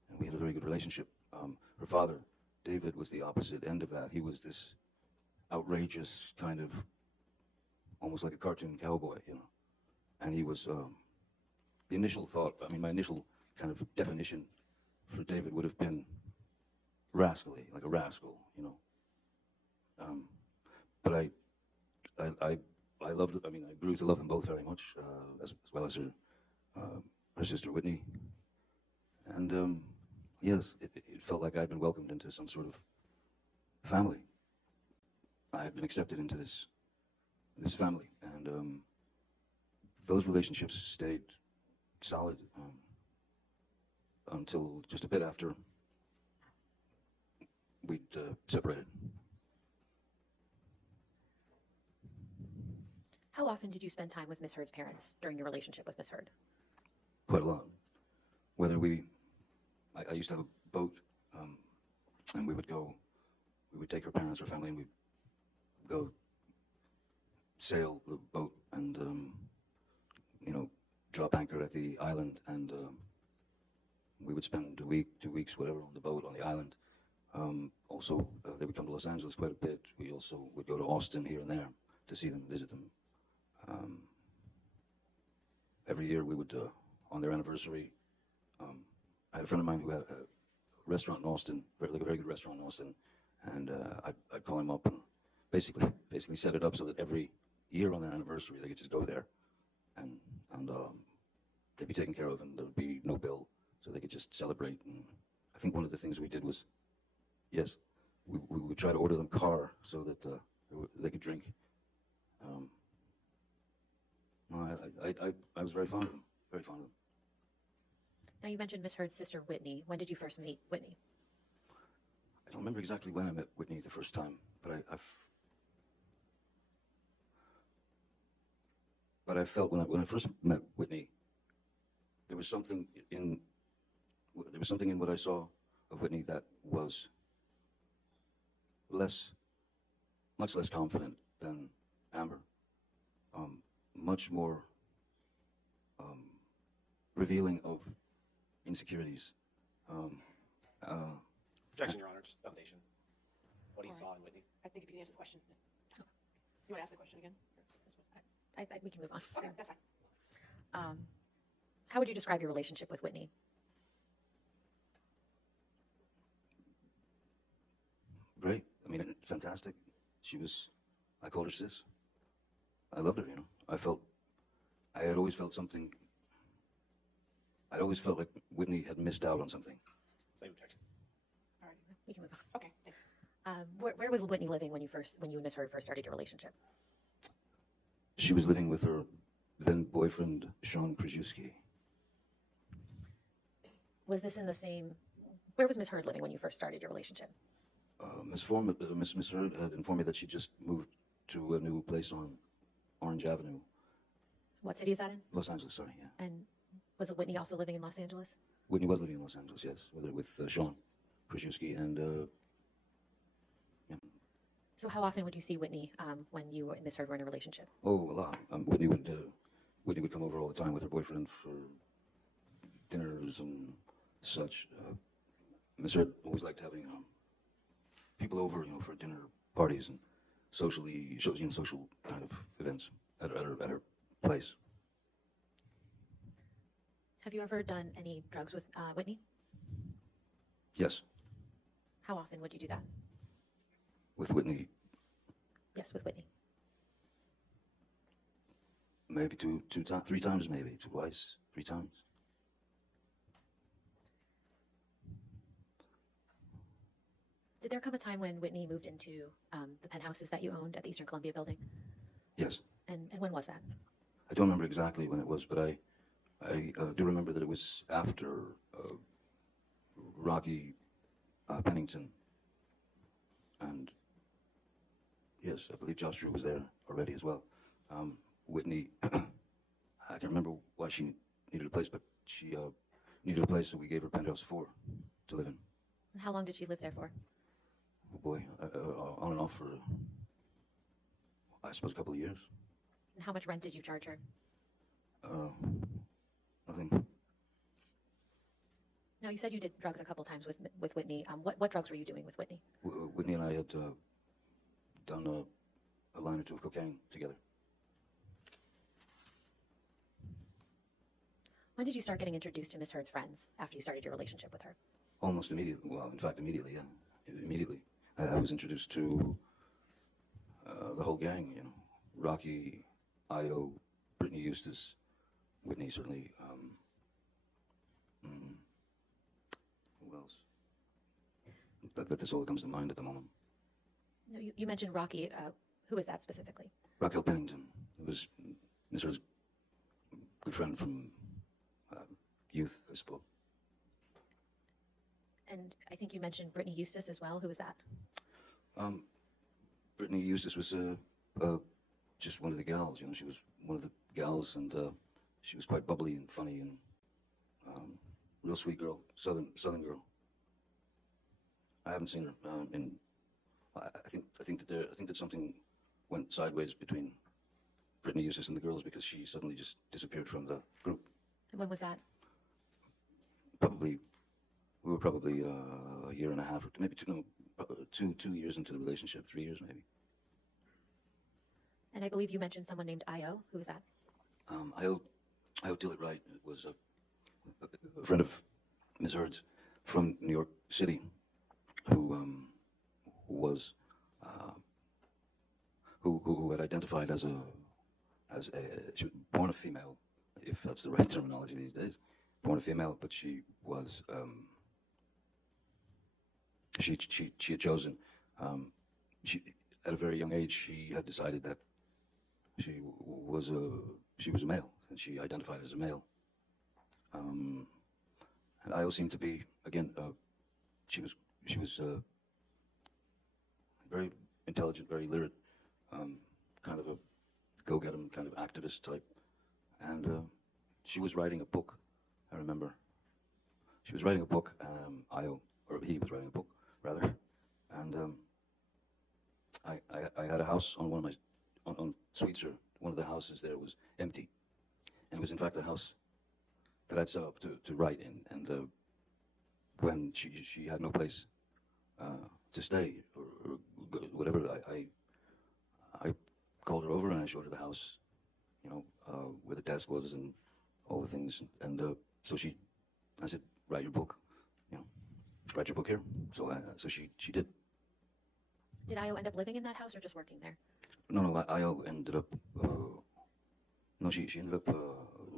and we had a very good relationship. Her father, David, was the opposite end of that. He was this outrageous kind of, almost like a cartoon cowboy, you know. And he was the initial thought. I mean, my initial kind of definition for David would have been rascally, like a rascal, you know. But I loved. I mean, I grew to love them both very much, as well as her sister Whitney. And yes, it felt like I'd been welcomed into some sort of family. I had been accepted into this family, and those relationships stayed solid until just a bit after we'd separated. How often did you spend time with Miss Heard's parents during your relationship with Miss Heard? Quite a lot. Whether I used to have a boat, and we would take her parents or family, and we'd go sail the boat and, you know, drop anchor at the island, and we would spend a week, 2 weeks, whatever, on the boat on the island. Also, they would come to Los Angeles quite a bit. We also would go to Austin here and there to see them, visit them. Every year we would, on their anniversary, I had a friend of mine who had a restaurant in Austin, like a very good restaurant in Austin, and I'd call him up and basically set it up so that every year on their anniversary they could just go there, and they'd be taken care of, and there would be no bill, so they could just celebrate. And I think one of the things we did was, yes, we would try to order them car so that they could drink. I was very fond of them, very fond of them. Now, you mentioned Miss Heard's sister Whitney. When did you first meet Whitney? I don't remember exactly when I met Whitney the first time, but I felt when I first met Whitney, there was something in what I saw of Whitney that was much less confident than Amber, much more revealing of insecurities. Objection, Your Honor, just foundation. What he saw in Whitney. I think if you can answer the question. You want to ask the question again? This one? We can move on. Okay, that's fine. How would you describe your relationship with Whitney? Great. I mean, fantastic. I called her sis. I loved her, you know. I had always felt something. I'd always felt like Whitney had missed out on something. Same objection. All right. We can move on. Okay. Thank you. Where was Whitney living when you and Miss Heard first started your relationship? She was living with her then boyfriend, Sean Krajewski. Was this in the same? Where was Miss Heard living when you first started your relationship? Miss Heard had informed me that she just moved to a new place on Orange Avenue. What city is that in? Los Angeles, sorry, yeah. And was it Whitney also living in Los Angeles? Whitney was living in Los Angeles, yes, with Sean Krajewski, and yeah. So how often would you see Whitney when you and Miss Heard were in a relationship? Oh, a lot. Whitney would come over all the time with her boyfriend for dinners and such. Miss Heard always liked having people over, you know, for dinner parties and social kind of events at her place. Have you ever done any drugs with Whitney? Yes, How often would you do that? with Whitney, Yes, with Whitney. maybe three times, maybe twice, 3 times. Did there come a time when Whitney moved into the penthouses that you owned at the Eastern Columbia building? Yes, And when was that? I don't remember exactly when it was, but I do remember that it was after Rocky Pennington, and yes, I believe Josh Drew was there already as well. Whitney, I can't remember why she needed a place, but she needed a place, so we gave her penthouse 4 to live in. And how long did she live there for? Oh boy, on and off for I suppose a couple of years. And how much rent did you charge her? Nothing. Now, you said you did drugs a couple times with Whitney. What drugs were you doing with Whitney? Whitney and I had done a line or two of cocaine together. When did you start getting introduced to Miss Heard's friends after you started your relationship with her? Almost immediately. Well, in fact, immediately, yeah. Immediately. I was introduced to the whole gang, you know. Rocky, Io, Brittany Eustace, Whitney, certainly. Who else? That's all that comes to mind at the moment. No, you mentioned Rocky. Who is that specifically? Raquel Pennington. It was Miss Heard's good friend from youth, I suppose. And I think you mentioned Brittany Eustace as well. Who is that? Brittany Eustace was just one of the gals. You know, she was one of the gals, and she was quite bubbly and funny and real sweet girl, southern girl. I haven't seen her, and I think that something went sideways between Brittany Eustace and the girls because she suddenly just disappeared from the group. And when was that? We were probably a year and a half, or maybe 2 years into the relationship, 3 years maybe. And I believe you mentioned someone named Io. Who is that? Io Dillett Wright was a friend of Ms. Heard's from New York City, who had identified as she was born a female, if that's the right terminology these days, born a female, but she was she had chosen she at a very young age she had decided that she was a male, and she identified as a male. And Io seemed to be, again, she was very intelligent, very literate, kind of a go-get-em kind of activist type. And she was writing a book, I remember. She was writing a book, Io, or he was writing a book, rather. And I had a house on one of my, on Sweetser. One of the houses there was empty. And it was in fact a house that I'd set up to write in. And when she had no place to stay or whatever, I called her over and I showed her the house, you know, where the desk was and all the things. And so I said, write your book, you know, write your book here. So she did. Did Io end up living in that house or just working there? No, Io ended up, she ended up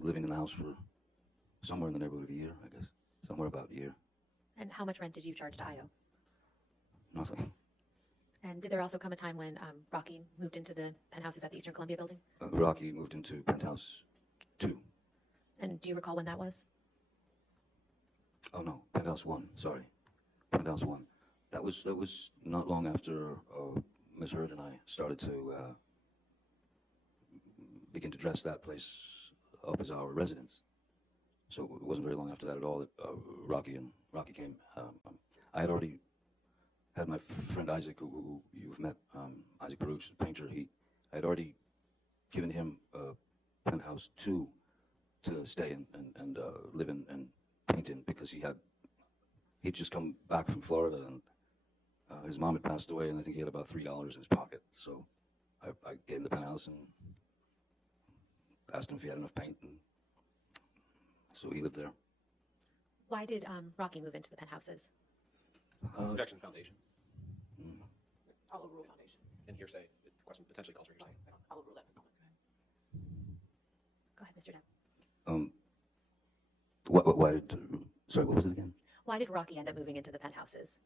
living in the house for somewhere in the neighborhood of a year, I guess. Somewhere about a year. And how much rent did you charge to Io? Nothing. And did there also come a time when Rocky moved into the penthouses at the Eastern Columbia building? Rocky moved into penthouse 2. And do you recall when that was? Oh no, penthouse 1. Sorry, penthouse 1. That was not long after Ms. Heard and I started to begin to dress that place up as our residence. So it wasn't very long after that at all that Rocky came. I had already had my friend Isaac, who you've met, Isaac Baruch, the painter. I had already given him penthouse 2 to stay in and live in and paint in, because he'd just come back from Florida, and his mom had passed away, and I think he had about $3 in his pocket. So I gave him the penthouse and asked him if he had enough paint, and so he lived there. Why did Rocky move into the penthouses? Objection Foundation. I'll overrule foundation. And hearsay. The question potentially calls for hearsay. I'll overrule that. Go ahead. Go ahead, Mr. Depp. Why did, sorry, what was it again? Why did Rocky end up moving into the penthouses?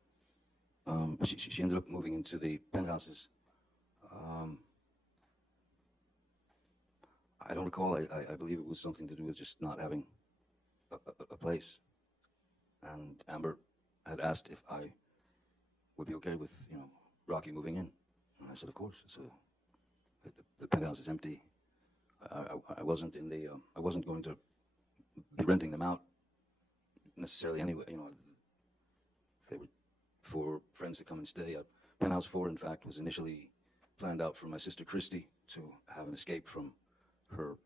She ended up moving into the penthouses. I don't recall. I believe it was something to do with just not having a place. And Amber had asked if I would be okay with, you know, Rocky moving in. And I said, of course. The penthouse is empty. I wasn't going to be renting them out necessarily anyway. You know, they were for friends to come and stay. Penthouse 4, in fact, was initially planned out for my sister Christy to have an escape from her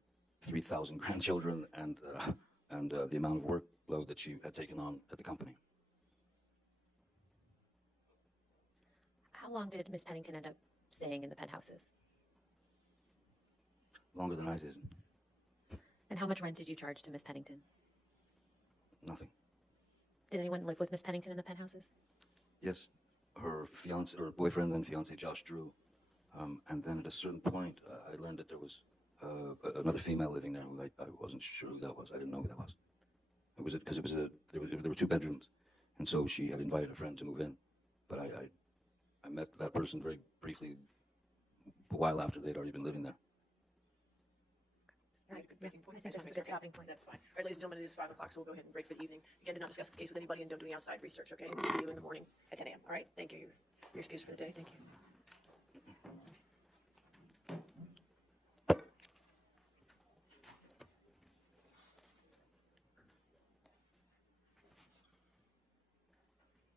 3,000 grandchildren and the amount of workload that she had taken on at the company. How long did Miss Pennington end up staying in the penthouses? Longer than I did. And how much rent did you charge to Miss Pennington? Nothing. Did anyone live with Miss Pennington in the penthouses? Yes, her fiance or boyfriend and fiance Josh Drew, and then at a certain point, I learned that there was another female living there who I wasn't sure who that was. I didn't know who that was. It was because there were 2 bedrooms, and so she had invited a friend to move in, but I met that person very briefly a while after they'd already been living there. Right, good breaking point. I think this is a good stopping point. That's fine. All right, ladies and gentlemen, it is 5 o'clock, so we'll go ahead and break for the evening. Again, do not discuss the case with anybody and don't do any outside research, okay? We'll see you in the morning at 10 a.m. All right, thank you. Your excuse for the day. Thank you.